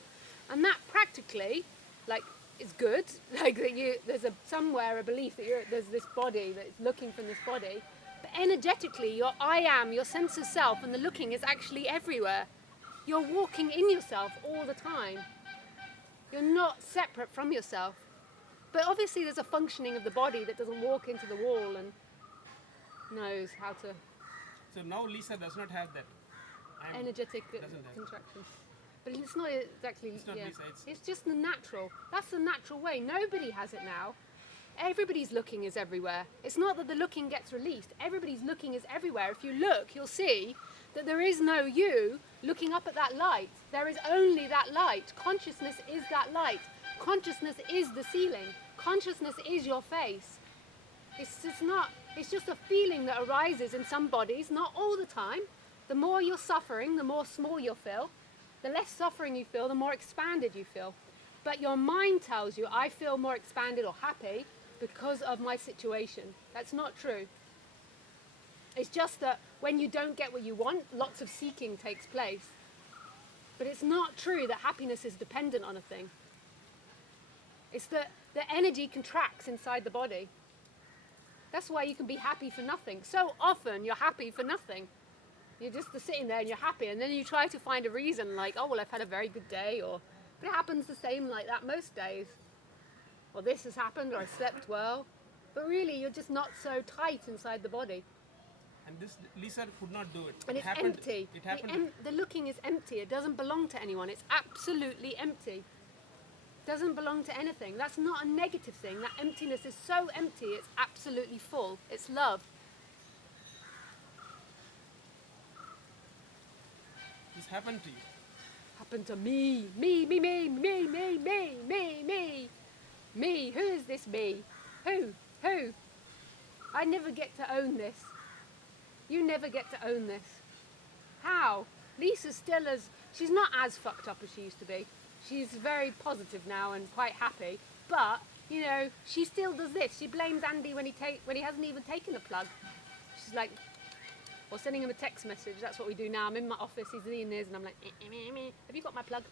And that practically, like, is good. Like that there's somewhere a belief that there's this body that is looking from this body. But energetically, your I am, your sense of self, and the looking is actually everywhere. You're walking in yourself all the time. You're not separate from yourself. But obviously there's a functioning of the body that doesn't walk into the wall and knows how to... So now Lisa does not have that. energetic doesn't have. contraction. But it's not exactly... It's not Lisa, it's just the natural. That's the natural way. Nobody has it now. Everybody's looking is everywhere. It's not that the looking gets released. Everybody's looking is everywhere. If you look, you'll see that there is no you looking up at that light. There is only that light. Consciousness is that light. Consciousness is the ceiling. Consciousness is your face. It's just a feeling that arises in some bodies, not all the time. The more you're suffering, the more small you'll feel. The less suffering you feel, the more expanded you feel. But your mind tells you, I feel more expanded or happy because of my situation. That's not true. It's just that when you don't get what you want, lots of seeking takes place. But it's not true that happiness is dependent on a thing. It's that the energy contracts inside the body. That's why you can be happy for nothing. So often you're happy for nothing. You're just sitting there and you're happy, and then you try to find a reason like, oh, well, I've had a very good day, but it happens the same like that most days. Or this has happened, or I slept well. But really, you're just not so tight inside the body. And this Lisa could not do it. And It it's happened, empty. It happened. The looking is empty. It doesn't belong to anyone. It's absolutely empty. Doesn't belong to anything. That's not a negative thing. That emptiness is so empty, it's absolutely full. It's love. This happened to you. Happened to me. Me. Me. Who is this me? Who? I never get to own this. You never get to own this. How? Lisa's still she's not as fucked up as she used to be. She's very positive now and quite happy. But, she still does this. She blames Andy when he hasn't even taken the plug. She's like, or sending him a text message. That's what we do now. I'm in my office, he's in his, and I'm like, have you got my plug?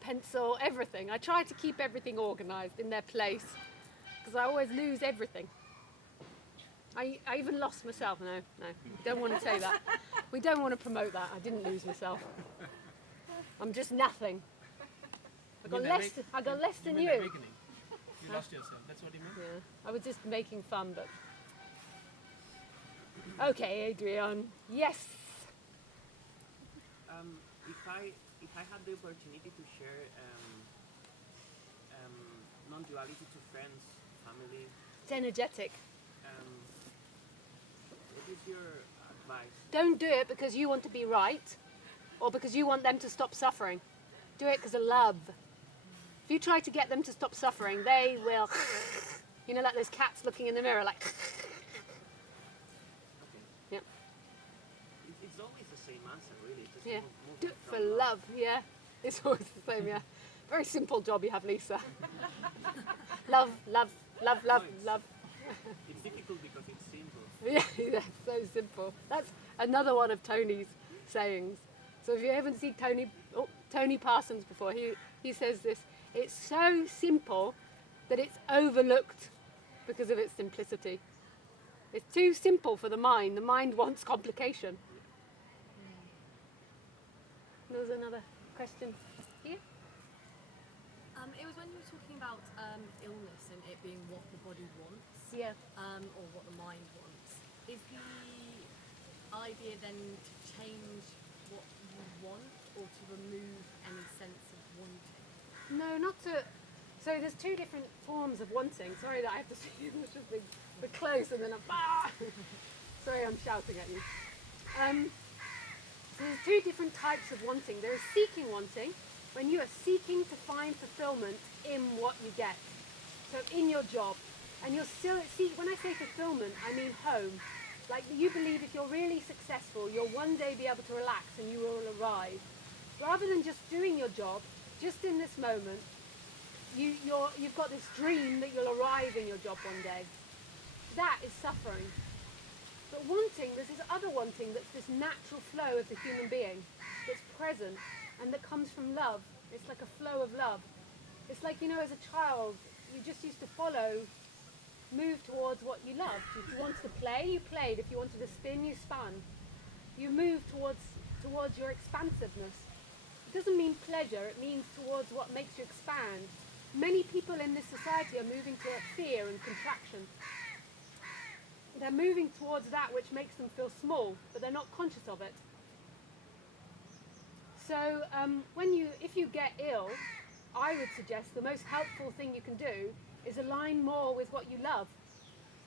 Pencil, everything. I try to keep everything organised in their place because I always lose everything. I even lost myself. No, don't want to say that. We don't want to promote that. I didn't lose myself. I'm just nothing. I got less than you. Awakening. You lost yourself. That's what you mean? Yeah, I was just making fun, but okay, Adrian. Yes. If I had the opportunity to share non-duality to friends, family, It's energetic. what is your advice? Don't do it because you want to be right or because you want them to stop suffering. Do it because of love. If you try to get them to stop suffering, they will, like those cats looking in the mirror, like. Yeah. It's always the same answer, really. Just Yeah. move Do it it from for love. Yeah. It's always the same. Yeah. Very simple job you have, Lisa. Love, love, love, love, love. It's difficult because it's simple. Yeah, that's so simple. That's another one of Tony's sayings. So if you haven't seen Tony Parsons before, he says this. It's so simple that it's overlooked because of its simplicity. It's too simple for the mind. The mind wants complication. There's another question here. It was when you were talking about illness and it being what the body wants, Yeah. or what the mind wants. Is the idea then to change what you want or to remove any sense of wanting? No, not to. So there's two different forms of wanting. Sorry that I have to see this just be close and then I'm. Sorry, I'm shouting at you. So there's two different types of wanting. There is seeking wanting, when you are seeking to find fulfillment in what you get. So in your job, and you're still when I say fulfillment, I mean home. Like you believe if you're really successful, you'll one day be able to relax and you will arrive. Rather than just doing your job, just in this moment, you've got this dream that you'll arrive in your job one day. That is suffering. But wanting, there's this other wanting that's this natural flow of the human being that's present and that comes from love. It's like a flow of love. It's like, as a child, you just used to move towards what you loved. If you wanted to play, you played. If you wanted to spin, you spun. You move towards your expansiveness. It doesn't mean pleasure, it means towards what makes you expand. Many people in this society are moving to fear and contraction. They're moving towards that which makes them feel small, but they're not conscious of it. So if you get ill, I would suggest the most helpful thing you can do is align more with what you love.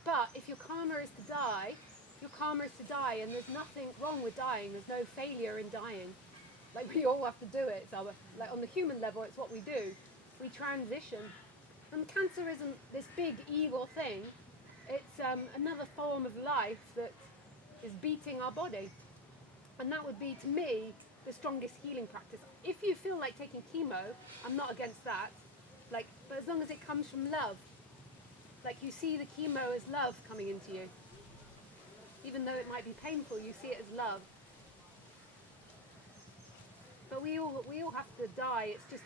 But if your karma is to die, your karma is to die, and there's nothing wrong with dying. There's no failure in dying. Like we all have to do it. So like on the human level, it's what we do. We transition. And cancer isn't this big evil thing. It's another form of life that is beating our body. And that would be, to me, the strongest healing practice. If you feel like taking chemo, I'm not against that. But as long as it comes from love. Like you see the chemo as love coming into you. Even though it might be painful, you see it as love. But we all have to die. It's just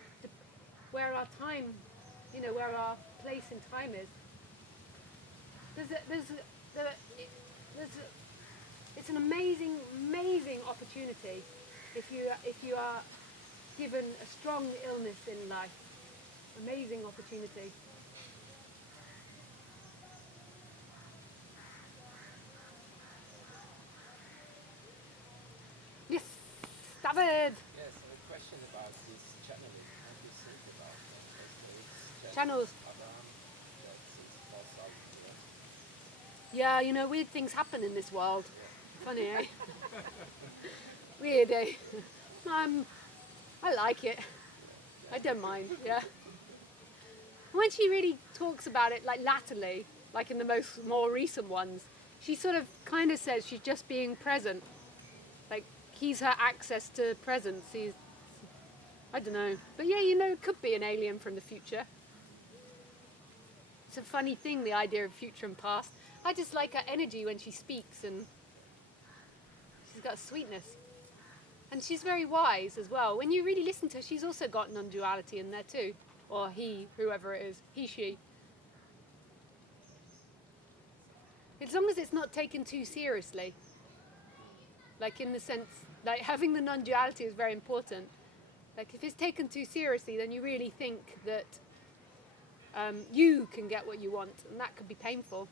where our time, where our place in time is. It's an amazing opportunity if you are given a strong illness in life. Amazing opportunity. Yes, David. Yes, a question about this channeling. What do you think about that? Channels. False out Yeah, weird things happen in this world. Funny, eh? Weird, eh? I like it. I don't mind, yeah. When she really talks about it, like latterly, like in the more recent ones, she sort of kind of says she's just being present. Like, he's her access to presence. I don't know. But yeah, it could be an alien from the future. It's a funny thing, the idea of future and past. I just like her energy when she speaks, and she's got a sweetness. And she's very wise as well. When you really listen to her, she's also got non-duality in there too. Or he, whoever it is. He, she. As long as it's not taken too seriously. Like in the sense, like having the non-duality is very important. Like if it's taken too seriously, then you really think that you can get what you want, and that could be painful.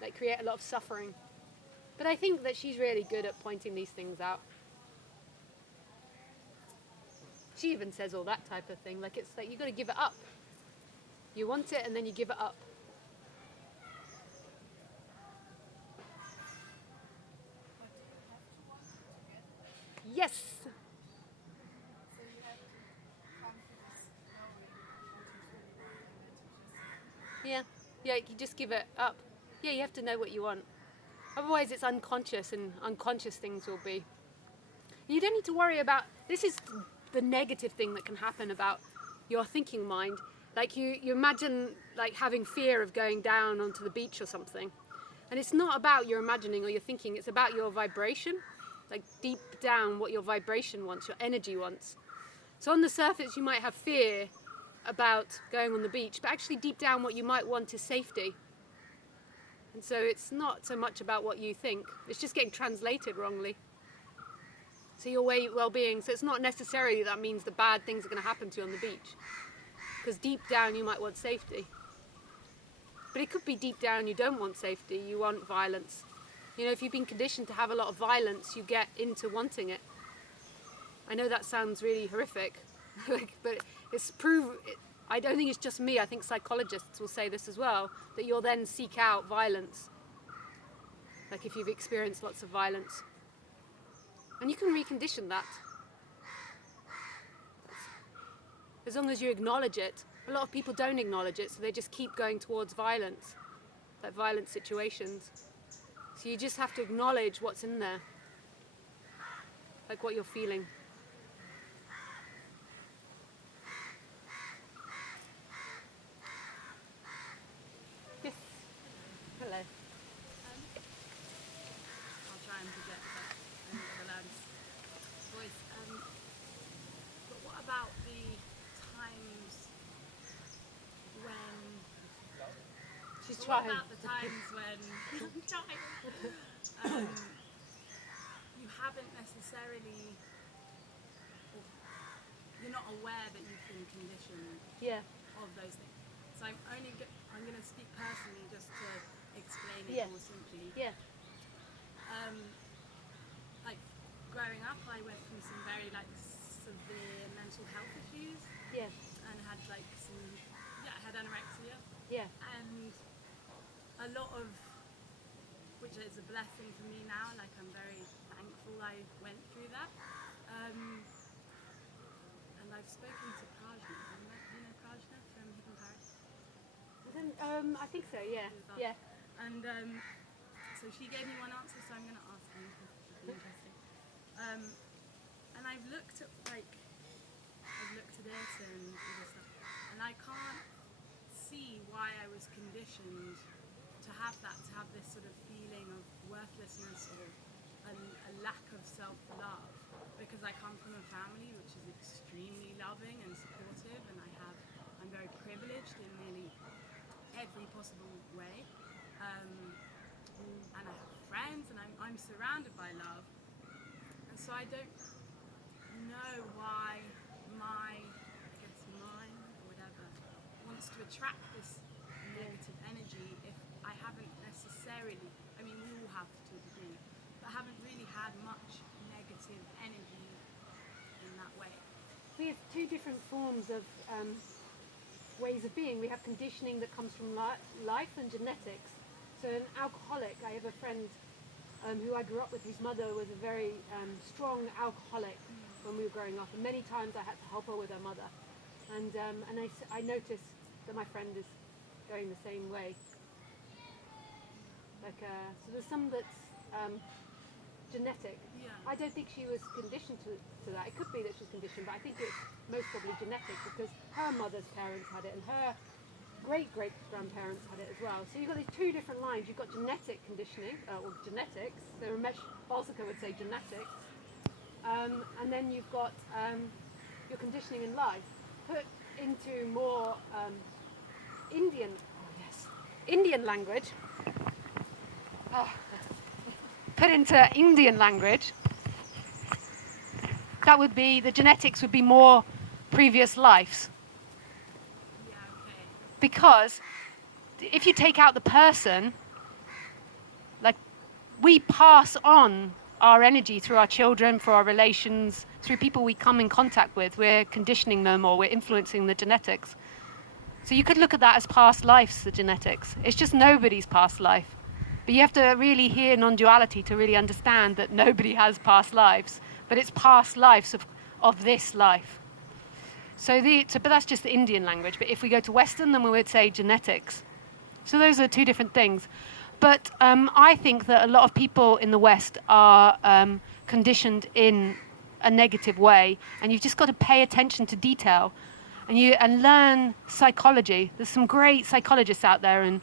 Like create a lot of suffering. But I think that she's really good at pointing these things out. She even says all that type of thing. Like it's like you got to give it up. You want it, and then you give it up. Yes. Yeah. Yeah, you just give it up. Yeah, you have to know what you want. Otherwise it's unconscious, and unconscious things will be. You don't need to worry about, this is the negative thing that can happen about your thinking mind. Like you imagine like having fear of going down onto the beach or something. And it's not about your imagining or your thinking, it's about your vibration. Like deep down what your vibration wants, your energy wants. So on the surface you might have fear about going on the beach, but actually deep down what you might want is safety. And so it's not so much about what you think, it's just getting translated wrongly. So your well-being, so it's not necessarily that means the bad things are going to happen to you on the beach. Because deep down you might want safety. But it could be deep down you don't want safety, you want violence. You know, if you've been conditioned to have a lot of violence, you get into wanting it. I know that sounds really horrific, but it's I don't think it's just me, I think psychologists will say this as well, that you'll then seek out violence. Like if you've experienced lots of violence. And you can recondition that. As long as you acknowledge it. A lot of people don't acknowledge it, so they just keep going towards violence, like violent situations. So you just have to acknowledge what's in there, like what you're feeling. Yes. Hello. I'll try and project that in the loudest voice. But what about the times when... She's What trying. about the times when you haven't necessarily... Or you're not aware that you've been conditioned Yeah. of those things. So I'm going to speak personally just to explain it Yeah. more simply. Yeah. Like growing up, I went through some very like severe mental health issues Yeah. and had like I had anorexia, Yeah. and a lot of, which is a blessing for me now. Like I'm very thankful I went through that. And I've spoken to Prajna. You know Prajna from Hidden Paradise? I think so, yeah. Yeah. And so she gave me one answer, so I'm going to ask you because it'll be interesting. And I've looked at it and all this stuff, and I can't see why I was conditioned to have this sort of feeling of worthlessness or a lack of self-love, because I come from a family which is extremely loving and supportive, and I'm very privileged in nearly every possible way, and I have friends, and I'm surrounded by love, and so I don't know why my mind or whatever wants to attract this negative energy if I haven't necessarily, I mean we all have to a degree, but haven't really had much negative energy in that way. We have two different forms of ways of being. We have conditioning that comes from life and genetics. So an alcoholic, I have a friend who I grew up with, whose mother was a very strong alcoholic when we were growing up, and many times I had to help her with her mother. And I noticed that my friend is going the same way. Like so there's some that's genetic. Yeah. I don't think she was conditioned to that. It could be that she's conditioned, but I think it's most probably genetic because her mother's parents had it, and great-great-grandparents had it as well. So you've got these two different lines. You've got genetic conditioning, or genetics. So Ramesh Balsaka would say genetics. And then you've got your conditioning in life. Put into more Indian language. Put into Indian language, that would be, the genetics would be more previous lives. Yeah, okay. Because if you take out the person, like, we pass on our energy through our children, through our relations, through people we come in contact with. We're conditioning them or we're influencing the genetics. So you could look at that as past lives, the genetics. It's just nobody's past life. But you have to really hear non-duality to really understand that nobody has past lives, but it's past lives of this life. But that's just the Indian language. But if we go to Western, then we would say genetics. So those are two different things. But I think that a lot of people in the West are conditioned in a negative way, and you've just got to pay attention to detail and learn psychology. There's some great psychologists out there and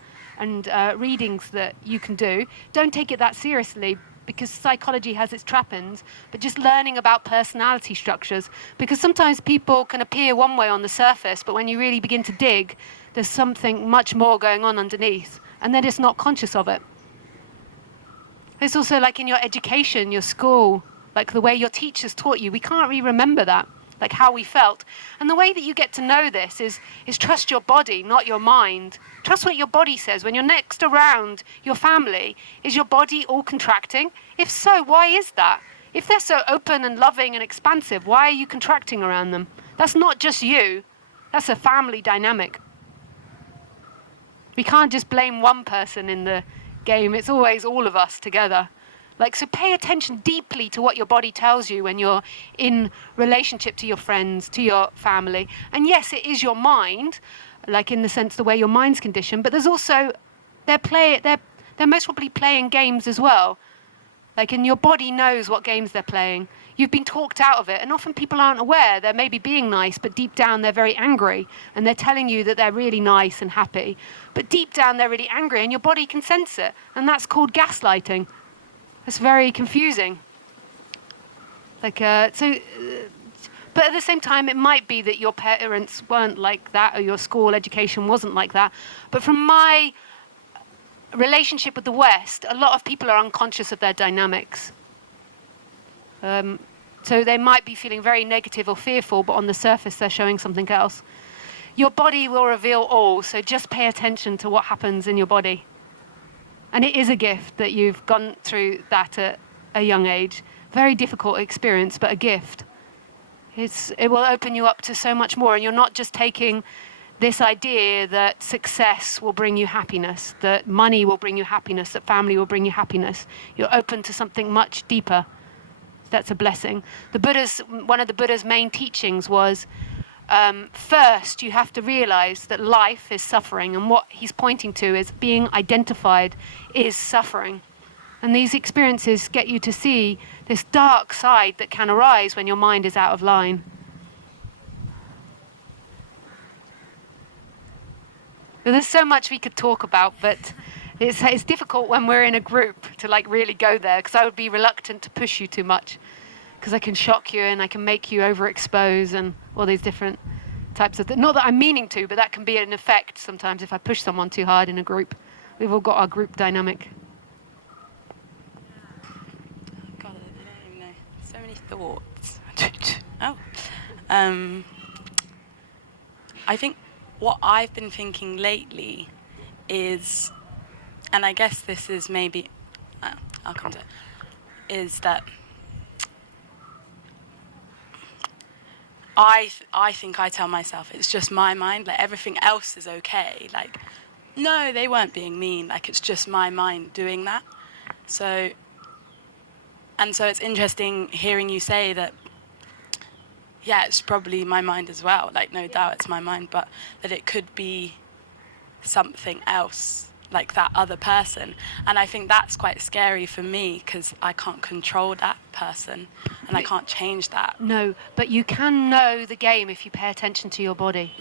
readings that you can do. Don't take it that seriously, because psychology has its trappings, but just learning about personality structures, because sometimes people can appear one way on the surface, but when you really begin to dig, there's something much more going on underneath, and they're just not conscious of it. It's also like in your education, your school, like the way your teachers taught you, we can't really remember that, like how we felt. And the way that you get to know this is trust your body, not your mind. Trust what your body says. When you're next around your family, is your body all contracting? If so, why is that? If they're so open and loving and expansive, why are you contracting around them? That's not just you. That's a family dynamic. We can't just blame one person in the game. It's always all of us together. So pay attention deeply to what your body tells you when you're in relationship to your friends, to your family. And yes, it is your mind, like in the sense the way your mind's conditioned, but there's also, they're most probably playing games as well. And your body knows what games they're playing. You've been talked out of it, and often people aren't aware. They're maybe being nice, but deep down they're very angry, and they're telling you that they're really nice and happy. But deep down they're really angry, and your body can sense it, and that's called gaslighting. It's very confusing. But at the same time, it might be that your parents weren't like that, or your school education wasn't like that. But from my relationship with the West, a lot of people are unconscious of their dynamics. So they might be feeling very negative or fearful, but on the surface they're showing something else. Your body will reveal all, so just pay attention to what happens in your body. And it is a gift that you've gone through that at a young age. Very difficult experience, but a gift. It will open you up to so much more, and you're not just taking this idea that success will bring you happiness, that money will bring you happiness, that family will bring you happiness. You're open to something much deeper. That's a blessing. One of the Buddha's main teachings was, first you have to realize that life is suffering, and what he's pointing to is being identified is suffering. And these experiences get you to see this dark side that can arise when your mind is out of line. There's so much we could talk about, but it's difficult when we're in a group to really go there, because I would be reluctant to push you too much, because I can shock you and I can make you overexpose and all these different types of things. Not that I'm meaning to, but that can be an effect sometimes if I push someone too hard in a group. We've all got our group dynamic. God, I don't even know. So many thoughts. I think what I've been thinking lately is, and I guess this is maybe, I'll come to it, is that I think I tell myself it's just my mind, everything else is okay. No, they weren't being mean. It's just my mind doing that. So it's interesting hearing you say that, yeah, it's probably my mind as well. No doubt it's my mind, but that it could be something else like that other person. And I think that's quite scary for me because I can't control that person and I can't change that. No, but you can know the game if you pay attention to your body.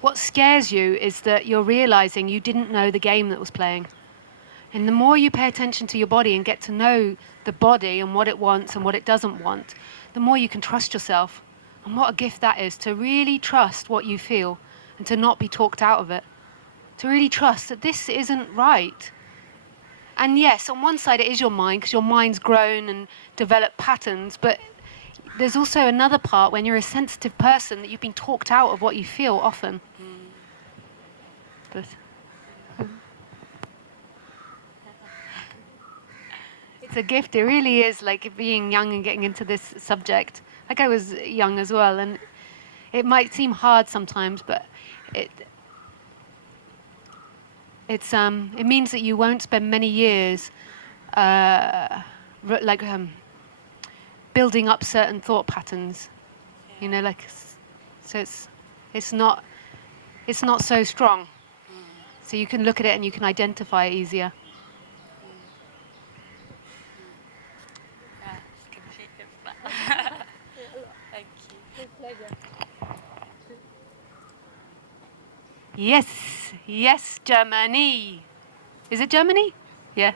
What scares you is that you're realizing you didn't know the game that was playing. And the more you pay attention to your body and get to know the body and what it wants and what it doesn't want, the more you can trust yourself. And what a gift that is, to really trust what you feel and to not be talked out of it. To really trust that this isn't right. And yes, on one side it is your mind, because your mind's grown and developed patterns, but there's also another part when you're a sensitive person that you've been talked out of what you feel often. But it's a gift. It really is, like being young and getting into this subject. Like I was young as well, and it might seem hard sometimes, but it means that you won't spend many years building up certain thought patterns. You know, like so it's not so strong. So you can look at it and you can identify it easier. Thank you. Pleasure. Yes, Germany. Is it Germany? Yeah.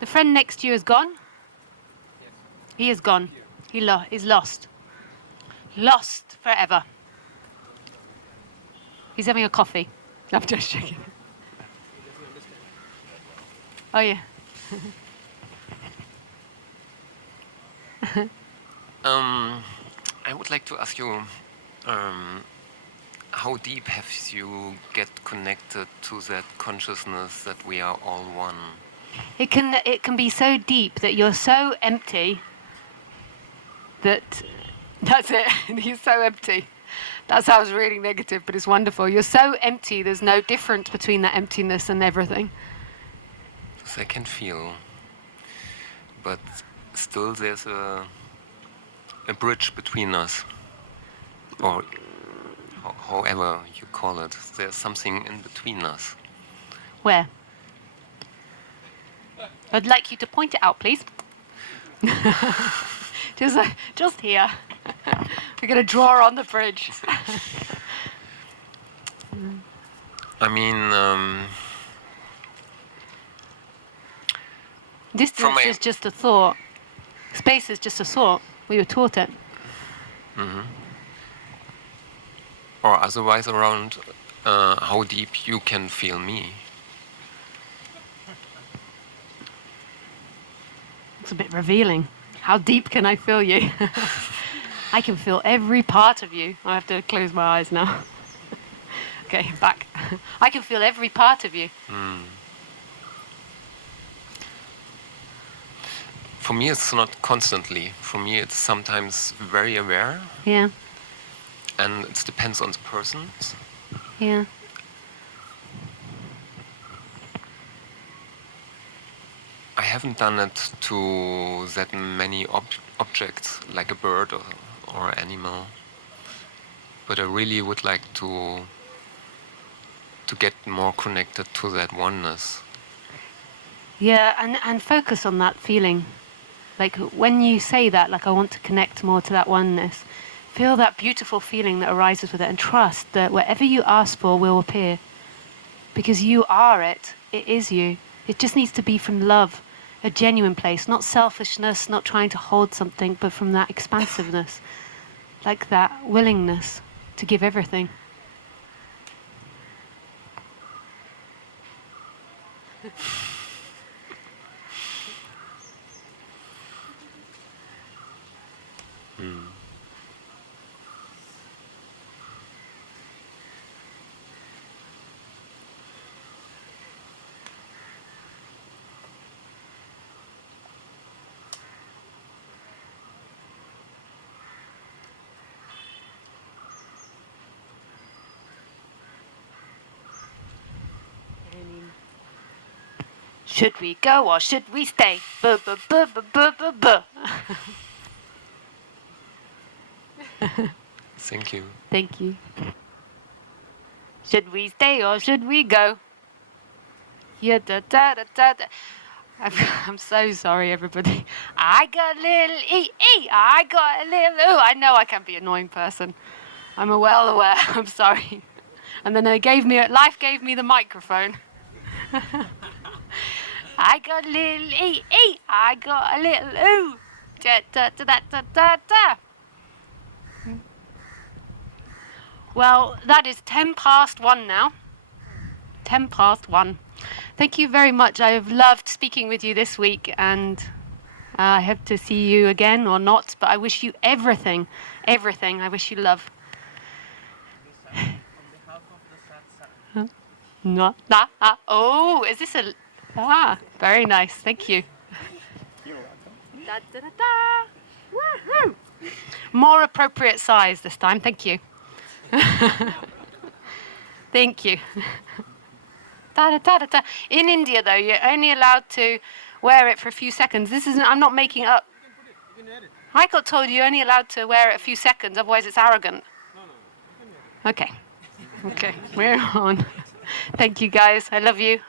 The friend next to you is gone? He is gone. He's lost. Lost forever. He's having a coffee. I'm just joking. Oh, yeah. I would like to ask you, how deep have you get connected to that consciousness that we are all one? It can be so deep that you're so empty that that's it. You're so empty. That sounds really negative, but it's wonderful. You're so empty, there's no difference between that emptiness and everything. I can feel, but still there's a bridge between us, or however you call it. There's something in between us. Where? I'd like you to point it out, please. just here. We're going to draw on the bridge. I mean, distance is just a thought. Space is just a thought. We were taught it. Or otherwise around how deep you can feel me. It's a bit revealing. How deep can I feel you? I can feel every part of you. I have to close my eyes now. Okay, back. I can feel every part of you. For me, it's not constantly. For me, it's sometimes very aware. Yeah. And it depends on the person. Yeah. I haven't done it to that many objects, like a bird or animal. But I really would like to get more connected to that oneness. Yeah, and focus on that feeling. Like when you say that, like I want to connect more to that oneness, feel that beautiful feeling that arises with it and trust that whatever you ask for will appear. Because you are it. It is you. It just needs to be from love, a genuine place, not selfishness, not trying to hold something, but from that expansiveness, like that willingness to give everything. Should we go or should we stay? Thank you. Thank you. Should we stay or should we go? Yeah, da da da da da. I'm so sorry, everybody. I got a little E. I got a little ooh. I know I can be an annoying person. I'm well aware. I'm sorry. And then life gave me the microphone. I got a little E. I got a little ooh. Da da da da da da da. Well, that is 1:10 now. 1:10. Thank you very much. I've loved speaking with you this week, and I hope to see you again or not, but I wish you everything. I wish you love. No, oh, is this a... very nice. Thank you. You're welcome. Da, da, da, da. Woohoo! More appropriate size this time. Thank you. Thank you. Da, da, da, da, da. In India, though, you're only allowed to wear it for a few seconds. I'm not making it up. I got told you're only allowed to wear it a few seconds, otherwise it's arrogant. Okay. Okay, we're on. Thank you, guys. I love you.